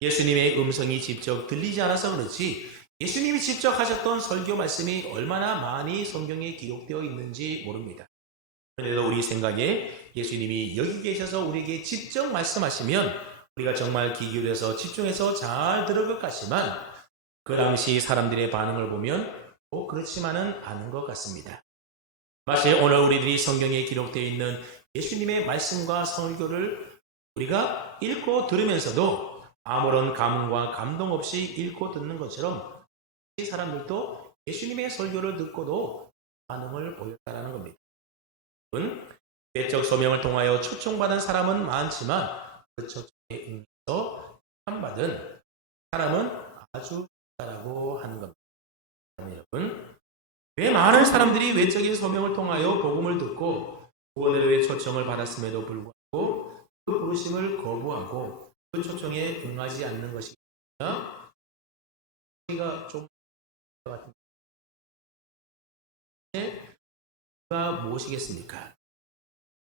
예수님의 음성이 직접 들리지 않아서 그렇지 예수님이 직접 하셨던 설교 말씀이 얼마나 많이 성경에 기록되어 있는지 모릅니다. 그런데도 우리 생각에 예수님이 여기 계셔서 우리에게 직접 말씀하시면 우리가 정말 귀 기울여서 집중해서 잘 들을 것 같지만 그 당시 사람들의 반응을 보면 그렇지만은 않은 것 같습니다. 마치 오늘 우리들이 성경에 기록되어 있는 예수님의 말씀과 설교를 우리가 읽고 들으면서도 아무런 감흥과 감동 없이 읽고 듣는 것처럼 이 사람들도 예수님의 설교를 듣고도 반응을 보였다는 겁니다. 외적 소명을 통하여 초청받은 사람은 많지만 그 초청에 응해서 참받은 사람은 아주 적다라고 하는 겁니다. 여러분, 왜 많은 사람들이 외적인 소명을 통하여 복음을 듣고 구원의 초청을 받았음에도 불구하고 그 부르심을 거부하고 그 초청에 응하지 않는 것입니다. 우리가 좀 같은 가 무엇이겠습니까?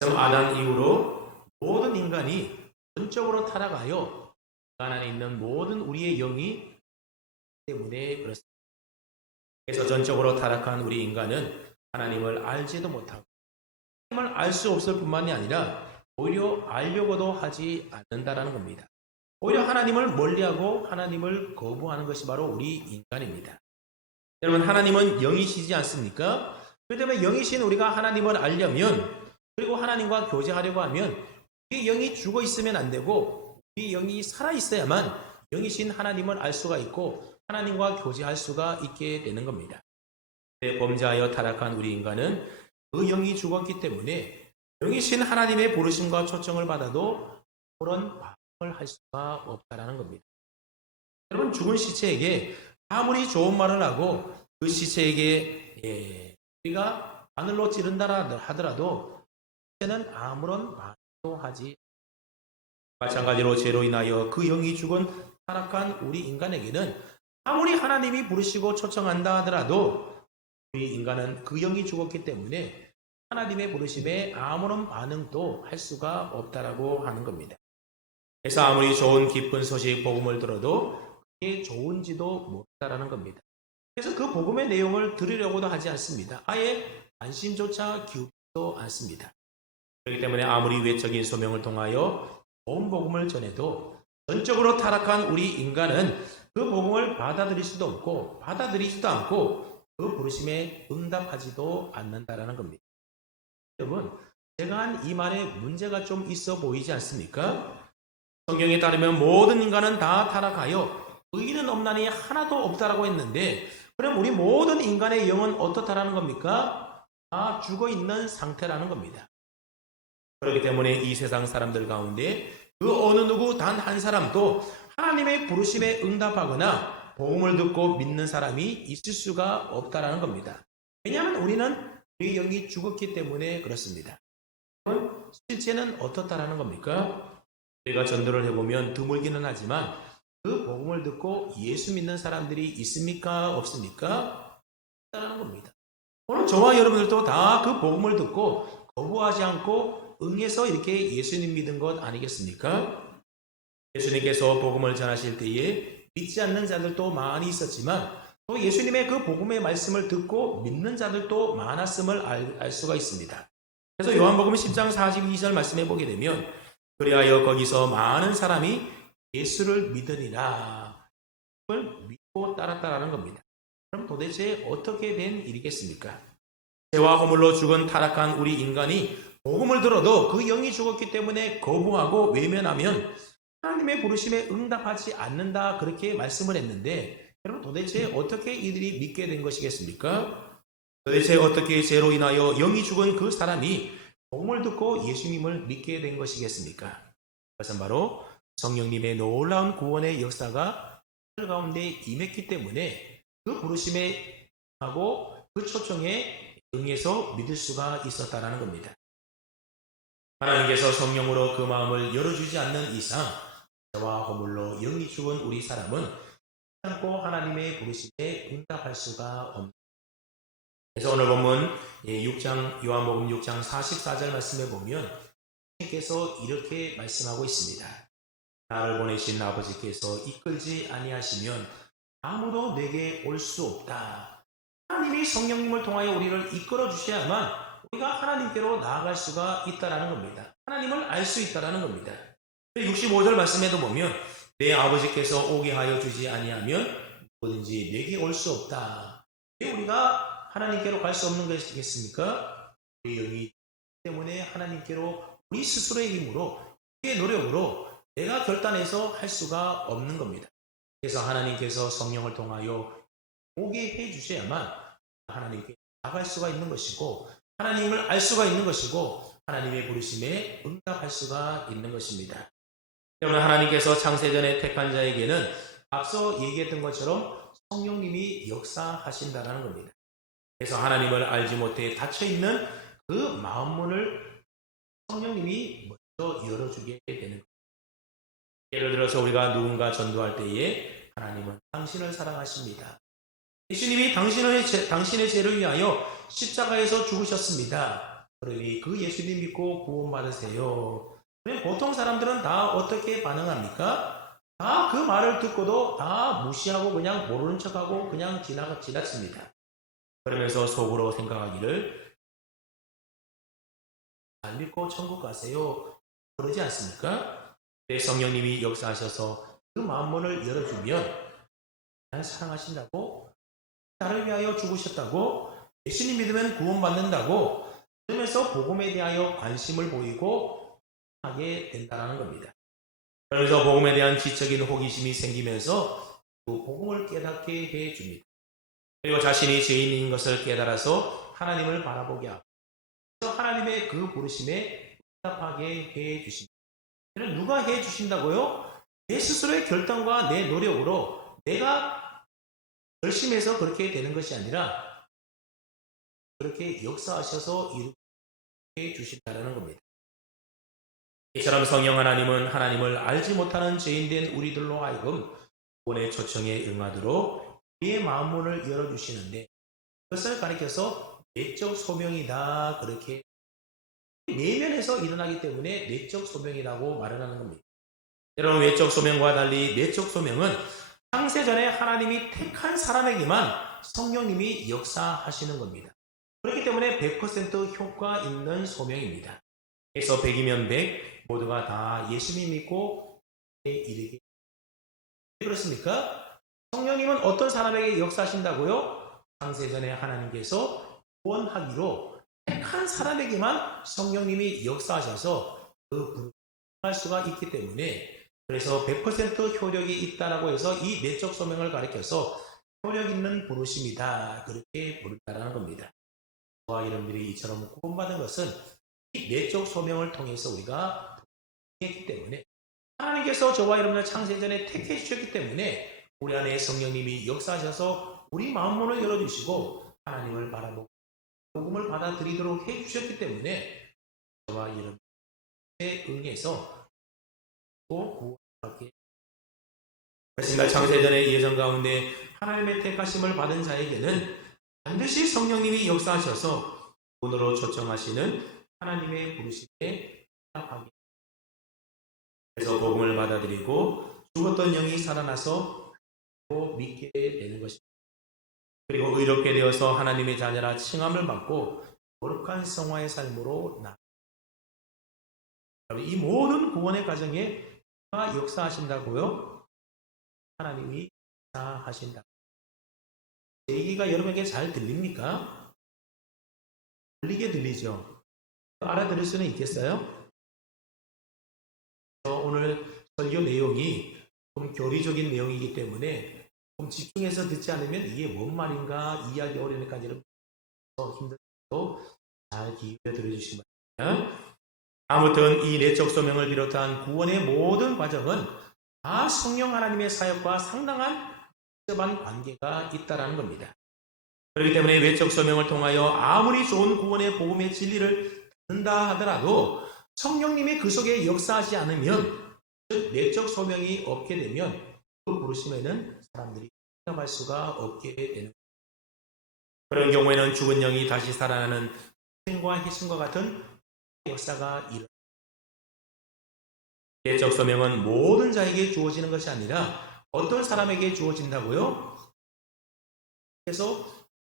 아담 이후로 모든 인간이 전적으로 타락하여 인간 안에 있는 모든 우리의 영이 때문에 그렇습니다. 그래서 전적으로 타락한 우리 인간은 하나님을 알지도 못하고 하나님을 알 수 없을 뿐만이 아니라 오히려 알려고도 하지 않는다라는 겁니다. 오히려 하나님을 멀리하고 하나님을 거부하는 것이 바로 우리 인간입니다. 여러분 하나님은 영이시지 않습니까? 그렇기 때문에 영이신 우리가 하나님을 알려면 그리고 하나님과 교제하려고 하면 우리 영이 죽어 있으면 안 되고 우리 영이 살아 있어야만 영이신 하나님을 알 수가 있고 하나님과 교제할 수가 있게 되는 겁니다. 범죄하여 타락한 우리 인간은 그 영이 죽었기 때문에 영이신 하나님의 부르심과 초청을 받아도 그런 반응을 할 수가 없다라는 겁니다. 여러분 죽은 시체에게 아무리 좋은 말을 하고 그 시체에게 우리가 바늘로 찌른다 하더라도 시체는 아무런 반응도 하지 마찬가지로 죄로 인하여 그 영이 죽은 타락한 우리 인간에게는 아무리 하나님이 부르시고 초청한다 하더라도 우리 인간은 그 영이 죽었기 때문에 하나님의 부르심에 아무런 반응도 할 수가 없다라고 하는 겁니다. 그래서 아무리 좋은 기쁜 소식 복음을 들어도 그게 좋은지도 모른다라는 겁니다. 그래서 그 복음의 내용을 들으려고도 하지 않습니다. 아예 관심조차 기울이지도 않습니다. 그렇기 때문에 아무리 외적인 소명을 통하여 좋은 복음을 전해도 전적으로 타락한 우리 인간은 그 복음을 받아들일 수도 없고 받아들이지도 않고 그 부르심에 응답하지도 않는다라는 겁니다. 여러분, 제가 한 이 말에 문제가 좀 있어 보이지 않습니까? 성경에 따르면 모든 인간은 다 타락하여 의인은 없나니 하나도 없다라고 했는데 그럼 우리 모든 인간의 영은 어떻다라는 겁니까? 다 죽어있는 상태라는 겁니다. 그렇기 때문에 이 세상 사람들 가운데 그 어느 누구 단 한 사람도 하나님의 부르심에 응답하거나 복음을 듣고 믿는 사람이 있을 수가 없다라는 겁니다. 왜냐하면 우리는 우리 영이 죽었기 때문에 그렇습니다. 그럼 실제는 어떻다라는 겁니까? 우리가 전도를 해보면 드물기는 하지만 그 복음을 듣고 예수 믿는 사람들이 있습니까? 없습니까? 없다라는 겁니다. 오늘 저와 여러분들도 다 그 복음을 듣고 거부하지 않고 응해서 이렇게 예수님 믿은 것 아니겠습니까? 예수님께서 복음을 전하실 때에 믿지 않는 자들도 많이 있었지만 또 예수님의 그 복음의 말씀을 듣고 믿는 자들도 많았음을 알 수가 있습니다. 그래서 요한복음 10장 42절 말씀해 보게 되면 그리하여 거기서 많은 사람이 예수를 믿으리라. 그걸 믿고 따랐다라는 겁니다. 그럼 도대체 어떻게 된 일이겠습니까? 죄와 허물로 죽은 타락한 우리 인간이 복음을 들어도 그 영이 죽었기 때문에 거부하고 외면하면 하나님의 부르심에 응답하지 않는다 그렇게 말씀을 했는데 여러분 도대체 어떻게 이들이 믿게 된 것이겠습니까? 도대체 어떻게 죄로 인하여 영이 죽은 그 사람이 복음을 듣고 예수님을 믿게 된 것이겠습니까? 그것은 바로 성령님의 놀라운 구원의 역사가 그들 가운데 임했기 때문에 그 부르심에 하고 그 초청에 응해서 믿을 수가 있었다라는 겁니다. 하나님께서 성령으로 그 마음을 열어주지 않는 이상 죄와 허물로 영이 죽은 우리 사람은 않고 하나님의 부르심에 응답할 수가 없습니다. 그래서 오늘 본문 6장 요한복음 6장 44절 말씀에 보면 하나님께서 이렇게 말씀하고 있습니다. 나를 보내신 아버지께서 이끌지 아니하시면 아무도 내게 올 수 없다. 하나님이 성령님을 통하여 우리를 이끌어 주셔야만 우리가 하나님께로 나아갈 수가 있다라는 겁니다. 하나님을 알 수 있다라는 겁니다. 65절 말씀에도 보면 내 아버지께서 오게 하여 주지 아니하면 누구든지 내게 올 수 없다. 왜 우리가 하나님께로 갈 수 없는 것이겠습니까? 우리 영이 때문에 하나님께로 우리 스스로의 힘으로 우리의 노력으로 내가 결단해서 할 수가 없는 겁니다. 그래서 하나님께서 성령을 통하여 오게 해 주셔야만 하나님께 나갈 수가 있는 것이고 하나님을 알 수가 있는 것이고 하나님의 부르심에 응답할 수가 있는 것입니다. 때문에 하나님께서 창세전에 택한 자에게는 앞서 얘기했던 것처럼 성령님이 역사하신다는 겁니다. 그래서 하나님을 알지 못해 닫혀있는 그 마음문을 성령님이 먼저 열어주게 되는 겁니다. 예를 들어서 우리가 누군가 전도할 때에 하나님은 당신을 사랑하십니다. 예수님이 당신의 죄를 위하여 십자가에서 죽으셨습니다. 그러니 그 예수님 믿고 구원받으세요. 보통 사람들은 다 어떻게 반응합니까? 다 그 말을 듣고도 다 무시하고 그냥 모르는 척하고 그냥 지나칩니다. 그러면서 속으로 생각하기를 안 믿고 천국 가세요. 그러지 않습니까? 성령님이 역사하셔서 그 마음문을 열어주면 나를 사랑하신다고 나를 위하여 죽으셨다고 예수님 믿으면 구원받는다고 그러면서 복음에 대하여 관심을 보이고 하게 된다는 겁니다. 그래서 복음에 대한 지적인 호기심이 생기면서 그 복음을 깨닫게 해줍니다. 그리고 자신이 죄인인 것을 깨달아서 하나님을 바라보게 하고 그래서 하나님의 그 부르심에 응답하게 해주십니다. 누가 해주신다고요? 내 스스로의 결단과 내 노력으로 내가 열심해서 그렇게 되는 것이 아니라 그렇게 역사하셔서 이루게 주신다는 겁니다. 이처럼 성령 하나님은 하나님을 알지 못하는 죄인된 우리들로 하여금 구원의 초청에 응하도록 우리의 마음문을 열어주시는데 그것을 가리켜서 내적 소명이다 그렇게 내면에서 일어나기 때문에 내적 소명이라고 말을 하는 겁니다. 여러분 외적 소명과 달리 내적 소명은 창세전에 하나님이 택한 사람에게만 성령님이 역사하시는 겁니다. 그렇기 때문에 100% 효과 있는 소명입니다. 그래서 100이면 100 모두가 다 예수님 믿고 이르게 그렇습니까? 성령님은 어떤 사람에게 역사하신다고요? 창세전에 하나님께서 구원하기로 택한 사람에게만 성령님이 역사하셔서 그 부르할 수가 있기 때문에 그래서 100% 효력이 있다라고 해서 이 내적 소명을 가리켜서 효력 있는 부르심이다 그렇게 부른다라는 겁니다. 저와 여러분들이 이처럼 구원받은 것은 이 내적 소명을 통해서 우리가 했기 때문에 하나님께서 저와 여러분을 창세전에 택해 주셨기 때문에 우리 안에 성령님이 역사하셔서 우리 마음문을 열어주시고 하나님을 바라보고 복음을 받아들이도록 해주셨기 때문에 저와 여러분에 응해서 또 구원하게 그렇습니다. 창세전의 예정 가운데 하나님의 택하심을 받은 자에게는 반드시 성령님이 역사하셔서 본으로 초청하시는 하나님의 부르심에 합하게 그래서 복음을 받아들이고 죽었던 영이 살아나서 믿게 되는 것입니다. 그리고 의롭게 되어서 하나님의 자녀라 칭함을 받고 거룩한 성화의 삶으로 이 모든 구원의 과정에 누가 역사하신다고요? 하나님이 역사하신다. 제 얘기가 여러분에게 잘 들립니까? 들리게 들리죠? 알아들을 수는 있겠어요? 오늘 설교 내용이 좀 교리적인 내용이기 때문에 좀 집중해서 듣지 않으면 이게 뭔 말인가 이해하기 어려우니까 여러분 힘들어도 잘 기울여 들어주시기 바랍니다. 아무튼 이 내적 소명을 비롯한 구원의 모든 과정은 다 성령 하나님의 사역과 상당한密接한 관계가 있다는 겁니다. 그렇기 때문에 외적 소명을 통하여 아무리 좋은 구원의 복음의 진리를 듣는다 하더라도 성령님이 그 속에 역사하지 않으면 즉 내적 소명이 없게 되면 그 부르심에는 사람들이 응답할 수가 없게 되는 겁니다. 그런 경우에는 죽은 영이 다시 살아나는 희생과 희생과 같은 역사가 일어납니다. 내적 소명은 모든 자에게 주어지는 것이 아니라 어떤 사람에게 주어진다고요? 그래서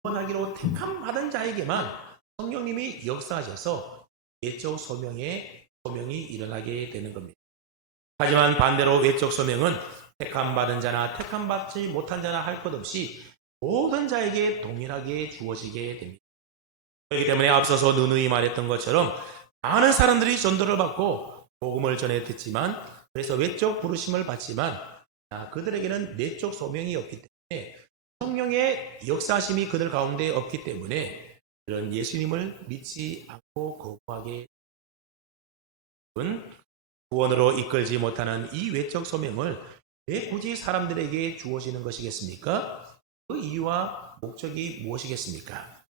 구원하기로 택함받은 자에게만 성령님이 역사하셔서 내적 소명이 일어나게 되는 겁니다. 하지만 반대로 외적 소명은 택함받은 자나 택함받지 못한 자나 할 것 없이 모든 자에게 동일하게 주어지게 됩니다. 그렇기 때문에 앞서서 누누이 말했던 것처럼 많은 사람들이 전도를 받고 복음을 전해 듣지만 그래서 외적 부르심을 받지만 그들에게는 내적 소명이 없기 때문에 성령의 역사심이 그들 가운데 없기 때문에 그런 예수님을 믿지 않고 거부하게 구원으로 이끌지 못하는 이 외적 소명을 왜 굳이 사람들에게 주어지는 것이겠습니까? 그 이유와 목적이 무엇이겠습니까?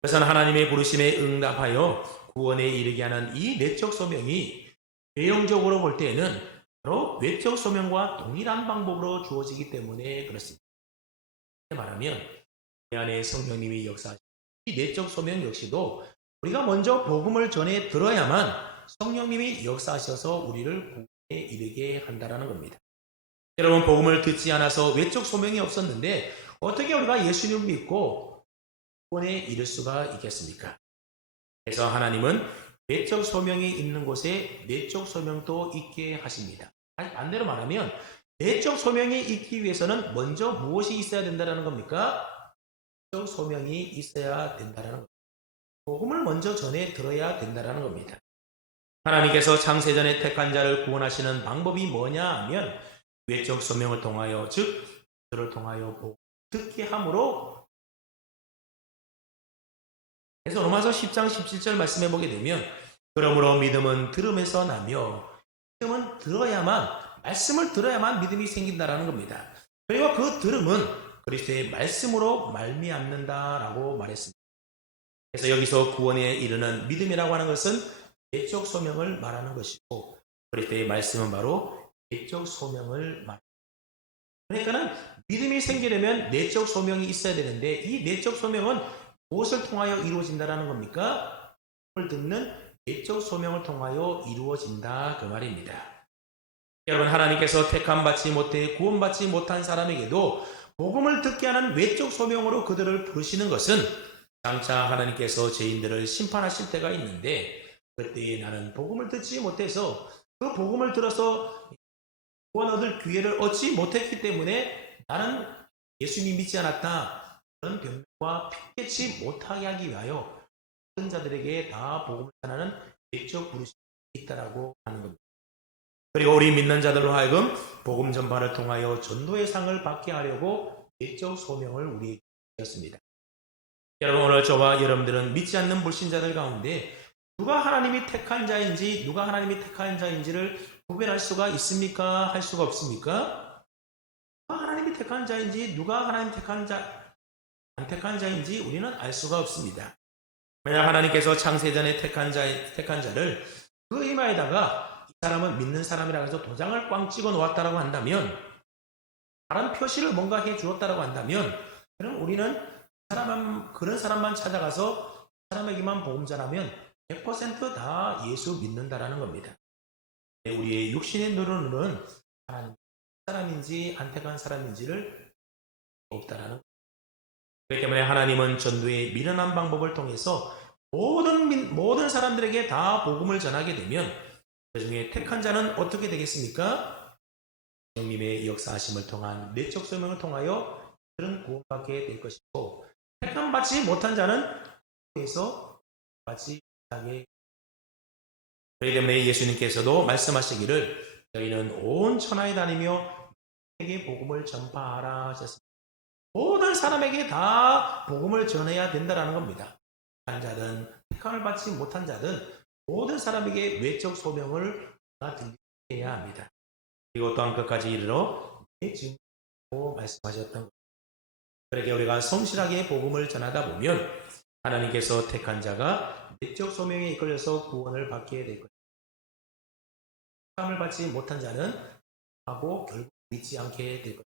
그래서 하나님의 부르심에 응답하여 구원에 이르게 하는 이 내적 소명이 외형적으로 볼 때에는 바로 외적 소명과 동일한 방법으로 주어지기 때문에 그렇습니다. 말하면 내 안에 성령님이 역사하시는 이 내적 소명 역시도 우리가 먼저 복음을 전해 들어야만 성령님이 역사하셔서 우리를 구원에 이르게 한다는 겁니다. 여러분 복음을 듣지 않아서 외적 소명이 없었는데 어떻게 우리가 예수님을 믿고 구원에 이를 수가 있겠습니까? 그래서 하나님은 외적 소명이 있는 곳에 내적 소명도 있게 하십니다. 반대로 말하면 내적 소명이 있기 위해서는 먼저 무엇이 있어야 된다는 겁니까? 내적 소명이 있어야 된다는 겁니다. 복음을 먼저 전해 들어야 된다는 겁니다. 하나님께서 창세전에 택한 자를 구원하시는 방법이 뭐냐 하면 외적 소명을 통하여 즉 그를 통하여 복음을 듣게 함으로 그래서 로마서 10장 17절 말씀해 보게 되면 그러므로 믿음은 들음에서 나며 믿음은 들어야만 말씀을 들어야만 믿음이 생긴다라는 겁니다. 그리고 그 들음은 그리스도의 말씀으로 말미암는다라고 말했습니다. 그래서 여기서 구원에 이르는 믿음이라고 하는 것은 내적 소명을 말하는 것이고 그리스도의 말씀은 바로 내적 소명을 말합니다. 그러니까는 믿음이 생기려면 내적 소명이 있어야 되는데 이 내적 소명은 무엇을 통하여 이루어진다라는 겁니까? 복음을 듣는 내적 소명을 통하여 이루어진다 그 말입니다. 여러분 하나님께서 택함 받지 못해 구원받지 못한 사람에게도 복음을 듣게 하는 외적 소명으로 그들을 부르시는 것은 장차 하나님께서 죄인들을 심판하실 때가 있는데 그때 나는 복음을 듣지 못해서 그 복음을 들어서 구원 얻을 기회를 얻지 못했기 때문에 나는 예수님 믿지 않았다 그런 변명과 핑계치 못하게 하기 위하여 모든 자들에게 다 복음을 전하는 내적 부르심이 있다라고 하는 겁니다. 그리고 우리 믿는 자들로 하여금 복음 전파를 통하여 전도의 상을 받게 하려고 내적 소명을 우리에게 주셨습니다. 여러분 오늘 저와 여러분들은 믿지 않는 불신자들 가운데 누가 하나님이 택한 자인지, 누가 하나님이 택한 자인지를 구별할 수가 있습니까? 할 수가 없습니까? 누가 하나님이 택한 자인지, 누가 하나님 택한 자, 안 택한 자인지 우리는 알 수가 없습니다. 만약 하나님께서 창세전에 택한 자를 그 이마에다가 이 사람은 믿는 사람이라고 해서 도장을 꽝 찍어 놓았다라고 한다면, 다른 표시를 뭔가 해 주었다라고 한다면, 그럼 우리는 그런 사람만 찾아가서 그 사람에게만 복음 전하면 100% 예수 믿는다라는 겁니다. 우리의 육신의 눈으로는 하나님 사람인지 안 택한 사람인지를 없다라는 겁니다. 그렇기 때문에 하나님은 전도의 미련한 방법을 통해서 모든 사람들에게 다 복음을 전하게 되면, 그 중에 택한 자는 어떻게 되겠습니까? 성령님의 역사하심을 통한 내적 소명을 통하여 그런 구원받게 될 것이고, 택함 받지 못한 자는 그래서 받지 못하게. 그렇기 때문에 예수님께서도 말씀하시기를 너희는 온 천하에 다니며 에게 복음을 전파하라 하셨습니다. 모든 사람에게 다 복음을 전해야 된다라는 겁니다. 택한 자든 택함을 받지 못한 자든 모든 사람에게 외적 소명을 들려야 합니다. 그리고 또한 끝까지 이르러 내 증거로 말씀하셨던 겁니다. 그렇게 우리가 성실하게 복음을 전하다 보면 하나님께서 택한 자가 내적 소명에 이끌려서 구원을 받게 될 것입니다. 택함을 받지 못한 자는 하고 결국 믿지 않게 될 것입니다.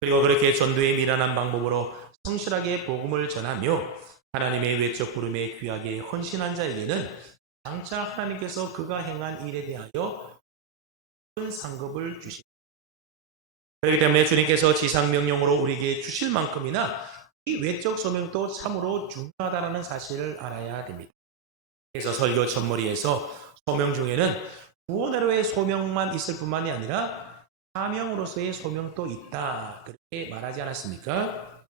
그리고 그렇게 전도의 미련한 방법으로 성실하게 복음을 전하며 하나님의 외적 부름에 귀하게 헌신한 자에게는 장차 하나님께서 그가 행한 일에 대하여 큰 상급을 주십니다. 그렇기 때문에 주님께서 지상명령으로 우리에게 주실 만큼이나 이 외적 소명도 참으로 중요하다는 사실을 알아야 됩니다. 그래서 설교 첫머리에서 소명 중에는 구원으로의 소명만 있을 뿐만이 아니라 사명으로서의 소명도 있다, 그렇게 말하지 않았습니까?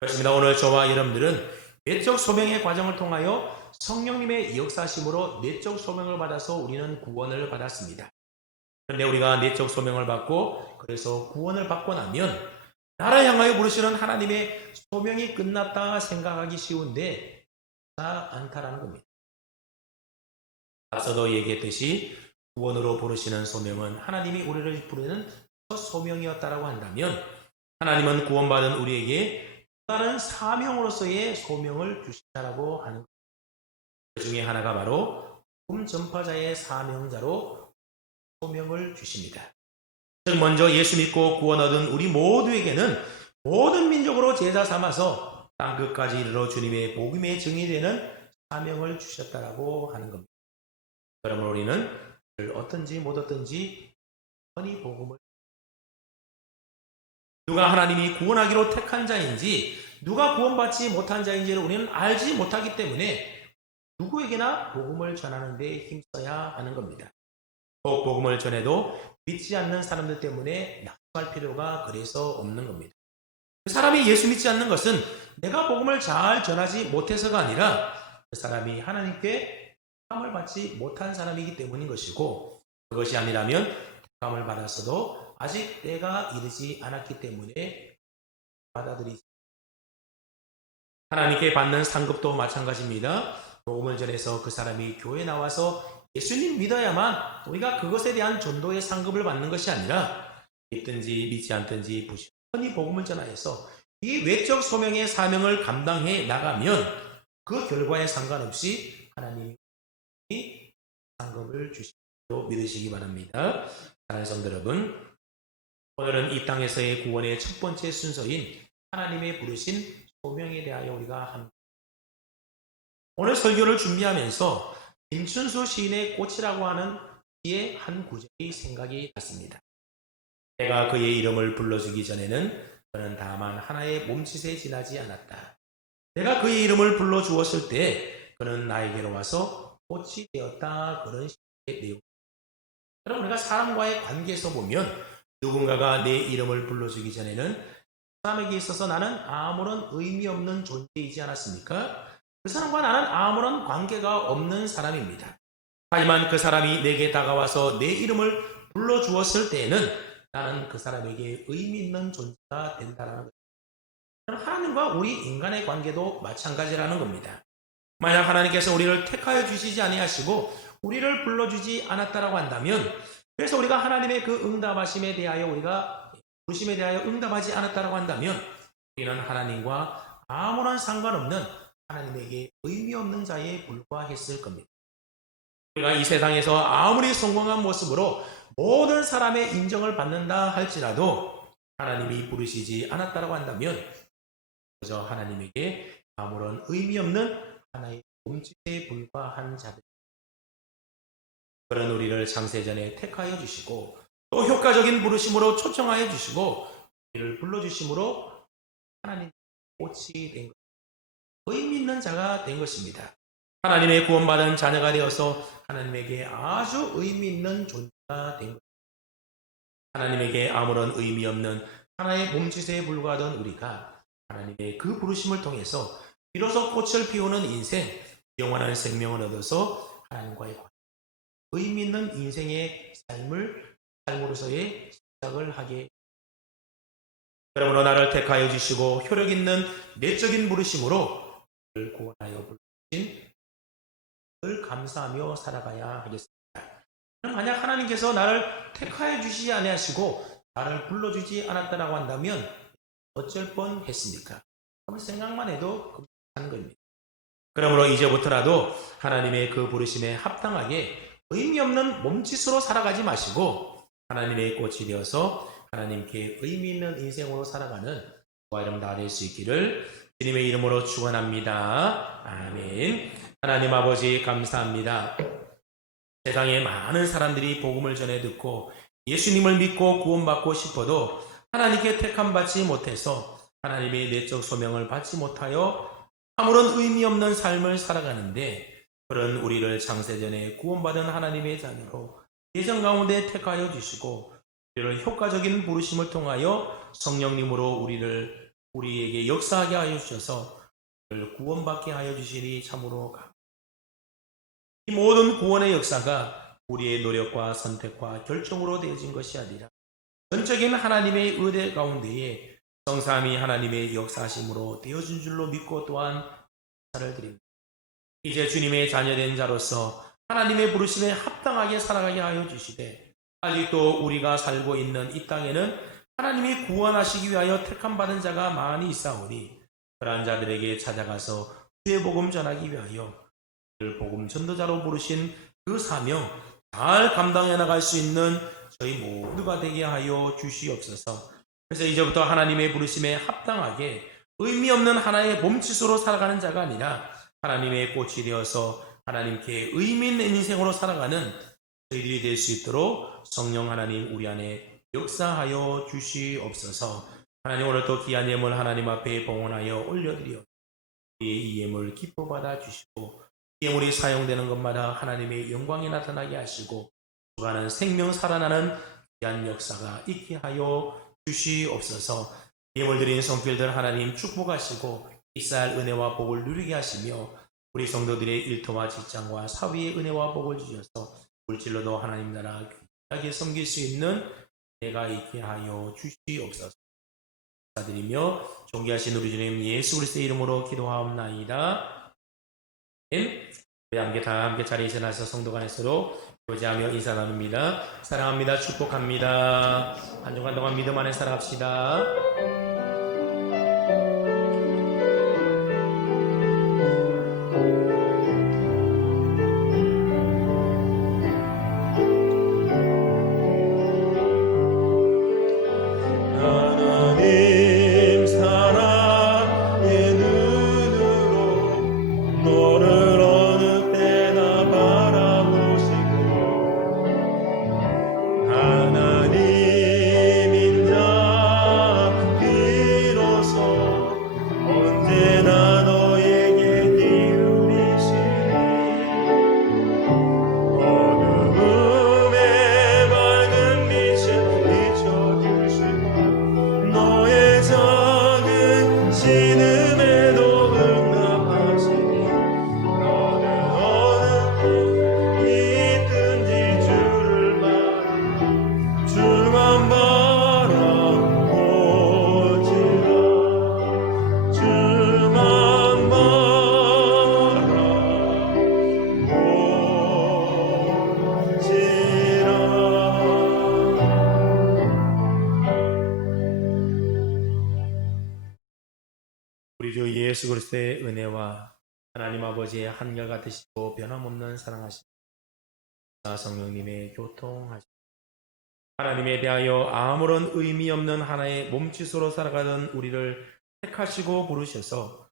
그렇습니다. 오늘 저와 여러분들은 외적 소명의 과정을 통하여 성령님의 역사심으로 내적 소명을 받아서 우리는 구원을 받았습니다. 그런데 우리가 내적 소명을 받고 그래서 구원을 받고 나면 나를 향하여 부르시는 하나님의 소명이 끝났다 생각하기 쉬운데 않다라는 겁니다. 앞서도 얘기했듯이 구원으로 부르시는 소명은 하나님이 우리를 부르는 첫 소명이었다라고 한다면, 하나님은 구원받은 우리에게 다른 사명으로서의 소명을 주신다라고 하는 겁니다. 그 중에 하나가 바로 복음 전파자의 사명자로 소명을 주십니다. 즉 먼저 예수 믿고 구원 얻은 우리 모두에게는 모든 민족으로 제자 삼아서 땅끝까지 이르러 주님의 복음의 증인이 되는 사명을 주셨다라고 하는 겁니다. 그러므로 우리는 어떤지 못 어떤지 선히 복음을, 누가 하나님이 구원하기로 택한 자인지 누가 구원받지 못한 자인지를 우리는 알지 못하기 때문에 누구에게나 복음을 전하는 데 힘써야 하는 겁니다. 꼭 복음을 전해도 믿지 않는 사람들 때문에 낙심할 필요가 그래서 없는 겁니다. 그 사람이 예수 믿지 않는 것은 내가 복음을 잘 전하지 못해서가 아니라 그 사람이 하나님께 택함을 받지 못한 사람이기 때문인 것이고, 그것이 아니라면 택함을 받았어도 아직 때가 이르지 않았기 때문에 받아들이지. 하나님께 받는 상급도 마찬가지입니다. 복음을 전해서 그 사람이 교회에 나와서 예수님 믿어야만 우리가 그것에 대한 전도의 상급을 받는 것이 아니라 믿든지 믿지 않든지 부지런히 복음을 전하여서 이 외적 소명의 사명을 감당해 나가면 그 결과에 상관없이 하나님이 상급을 주시기로 믿으시기 바랍니다. 사랑하는 성도 여러분, 오늘은 이 땅에서의 구원의 첫 번째 순서인 하나님의 부르신 소명에 대하여 우리가 함께, 오늘 설교를 준비하면서 김춘수 시인의 꽃이라고 하는 시의 한 구절이 생각이 났습니다. 내가 그의 이름을 불러주기 전에는 그는 다만 하나의 몸짓에 지나지 않았다. 내가 그의 이름을 불러주었을 때 그는 나에게로 와서 꽃이 되었다. 그런 시의 내용. 여러분, 우리가 사람과의 관계에서 보면 누군가가 내 이름을 불러주기 전에는 사람에게 있어서 나는 아무런 의미 없는 존재이지 않았습니까? 그 사람과 나는 아무런 관계가 없는 사람입니다. 하지만 그 사람이 내게 다가와서 내 이름을 불러주었을 때에는 나는 그 사람에게 의미 있는 존재가 된다는 거죠. 하나님과 우리 인간의 관계도 마찬가지라는 겁니다. 만약 하나님께서 우리를 택하여 주시지 아니하시고 우리를 불러주지 않았다라고 한다면, 그래서 우리가 하나님의 그 응답하심에 대하여 우리가 부르심에 대하여 응답하지 않았다라고 한다면, 우리는 하나님과 아무런 상관없는 하나님에게 의미 없는 자에 불과했을 겁니다. 우리가 이 세상에서 아무리 성공한 모습으로 모든 사람의 인정을 받는다 할지라도 하나님이 부르시지 않았다라고 한다면 그저 하나님에게 아무런 의미 없는 하나의 몸짓에 불과한 자들, 그런 우리를 창세전에 택하여 주시고 또 효과적인 부르심으로 초청하여 주시고 우리를 불러주심으로 하나님 꽃이 된 것, 의미 있는 자가 된 것입니다. 하나님의 구원받은 자녀가 되어서 하나님에게 아주 의미 있는 존재가 된 것, 하나님에게 아무런 의미 없는 하나의 몸짓에 불과하던 우리가 하나님의 그 부르심을 통해서 비로소 꽃을 피우는 인생, 영원한 생명을 얻어서 하나님과의 의미 있는 인생의 삶으로서의 시작을 하게. 그러므로 나를 택하여 주시고 효력 있는 내적인 부르심으로 나를 구원하여 부르신 늘 감사하며 살아가야 하겠습니다. 만약 하나님께서 나를 택하여 주시지 아니하시고 나를 불러주지 않았다라고 한다면 어쩔 뻔했습니까? 한번 생각만 해도 금방 겁니다. 그러므로 이제부터라도 하나님의 그 부르심에 합당하게 의미 없는 몸짓으로 살아가지 마시고 하나님의 꽃이 되어서 하나님께 의미 있는 인생으로 살아가는 저와 여러분 다 될 수 있기를 주님의 이름으로 축원합니다. 아멘. 하나님 아버지 감사합니다. 세상에 많은 사람들이 복음을 전해 듣고 예수님을 믿고 구원받고 싶어도 하나님께 택함받지 못해서 하나님의 내적 소명을 받지 못하여 아무런 의미 없는 삶을 살아가는데, 그런 우리를 창세전에 구원받은 하나님의 자녀로 예정 가운데 택하여 주시고 우리를 효과적인 부르심을 통하여 성령님으로 우리에게 역사하게 하여 주셔서 우리를 구원받게 하여 주시니 참으로 감사합니다. 이 모든 구원의 역사가 우리의 노력과 선택과 결정으로 되어진 것이 아니라 전적인 하나님의 의대 가운데에 성삼위 하나님의 역사하심으로 되어진 줄로 믿고 또한 감사를 드립니다. 이제 주님의 자녀된 자로서 하나님의 부르심에 합당하게 살아가게 하여 주시되, 아직도 우리가 살고 있는 이 땅에는 하나님이 구원하시기 위하여 택함받은 자가 많이 있사오니 그러한 자들에게 찾아가서 주의 복음 전하기 위하여 복음 전도자로 부르신 그 사명 잘 감당해 나갈 수 있는 저희 모두가 되게 하여 주시옵소서. 그래서 이제부터 하나님의 부르심에 합당하게 의미 없는 하나의 몸짓으로 살아가는 자가 아니라 하나님의 꽃이 되어서 하나님께 의미 있는 인생으로 살아가는 저희들이 될 수 있도록 성령 하나님 우리 안에 역사하여 주시옵소서. 하나님 오늘 또 귀한 예물 하나님 앞에 봉헌하여 올려드려 우리의 이 예물 기뻐 받아 주시고 예물이 사용되는 것마다 하나님의 영광이 나타나게 하시고 주가는 생명 살아나는 귀한 역사가 있게 하여 주시옵소서. 예물 드린 성필들 하나님 축복하시고 있어야 할 은혜와 복을 누리게 하시며 우리 성도들의 일터와 직장과 사위의 은혜와 복을 주셔서 물질로도 하나님 나라 귀하게 섬길 수 있는 은혜가 있게 하여 주시옵소서. 감사드리며 존귀하신 우리 주님 예수 그리스도의 이름으로 기도하옵나이다. 우리 함께 자리에 일어나서 성도 간에 서로 교제하며 인사 나눕니다. 사랑합니다. 축복합니다. 한 주간 동안 믿음 안에 살아갑시다. 하나님 사랑의 눈으로 너를 어느 때나 바라보시고 하나님인 자 우리 주 예수 그리스도의 은혜와 하나님 아버지의 한결같으시고 변함없는 사랑하심, 성령님의 교통하심, 하나님에 대하여 아무런 의미 없는 하나의 몸짓으로 살아가던 우리를 택하시고 부르셔서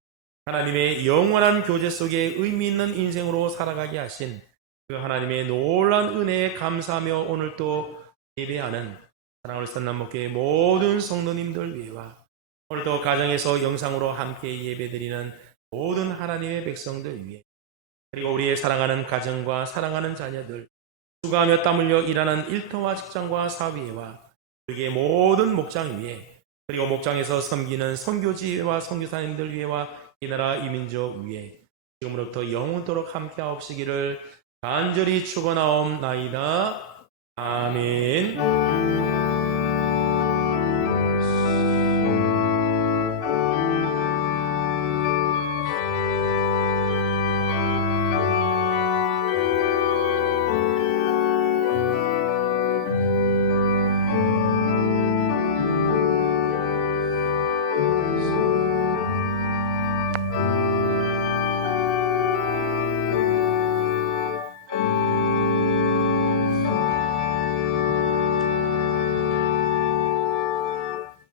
하나님의 영원한 교제 속에 의미 있는 인생으로 살아가게 하신 그 하나님의 놀라운 은혜에 감사하며 오늘 또 예배하는 사랑을 선남목교회 모든 성도님들 위해와 오늘도 가정에서 영상으로 함께 예배드리는 모든 하나님의 백성들 위해, 그리고 우리의 사랑하는 가정과 사랑하는 자녀들, 수고하며 땀 흘려 일하는 일터와 직장과 사회와 우리의 모든 목장 위에, 그리고 목장에서 섬기는 선교지와 선교사님들 위해와 이 나라 이민족 위에 지금으로부터 영원토록 함께하옵시기를 간절히 축원하옵나이다. 아멘.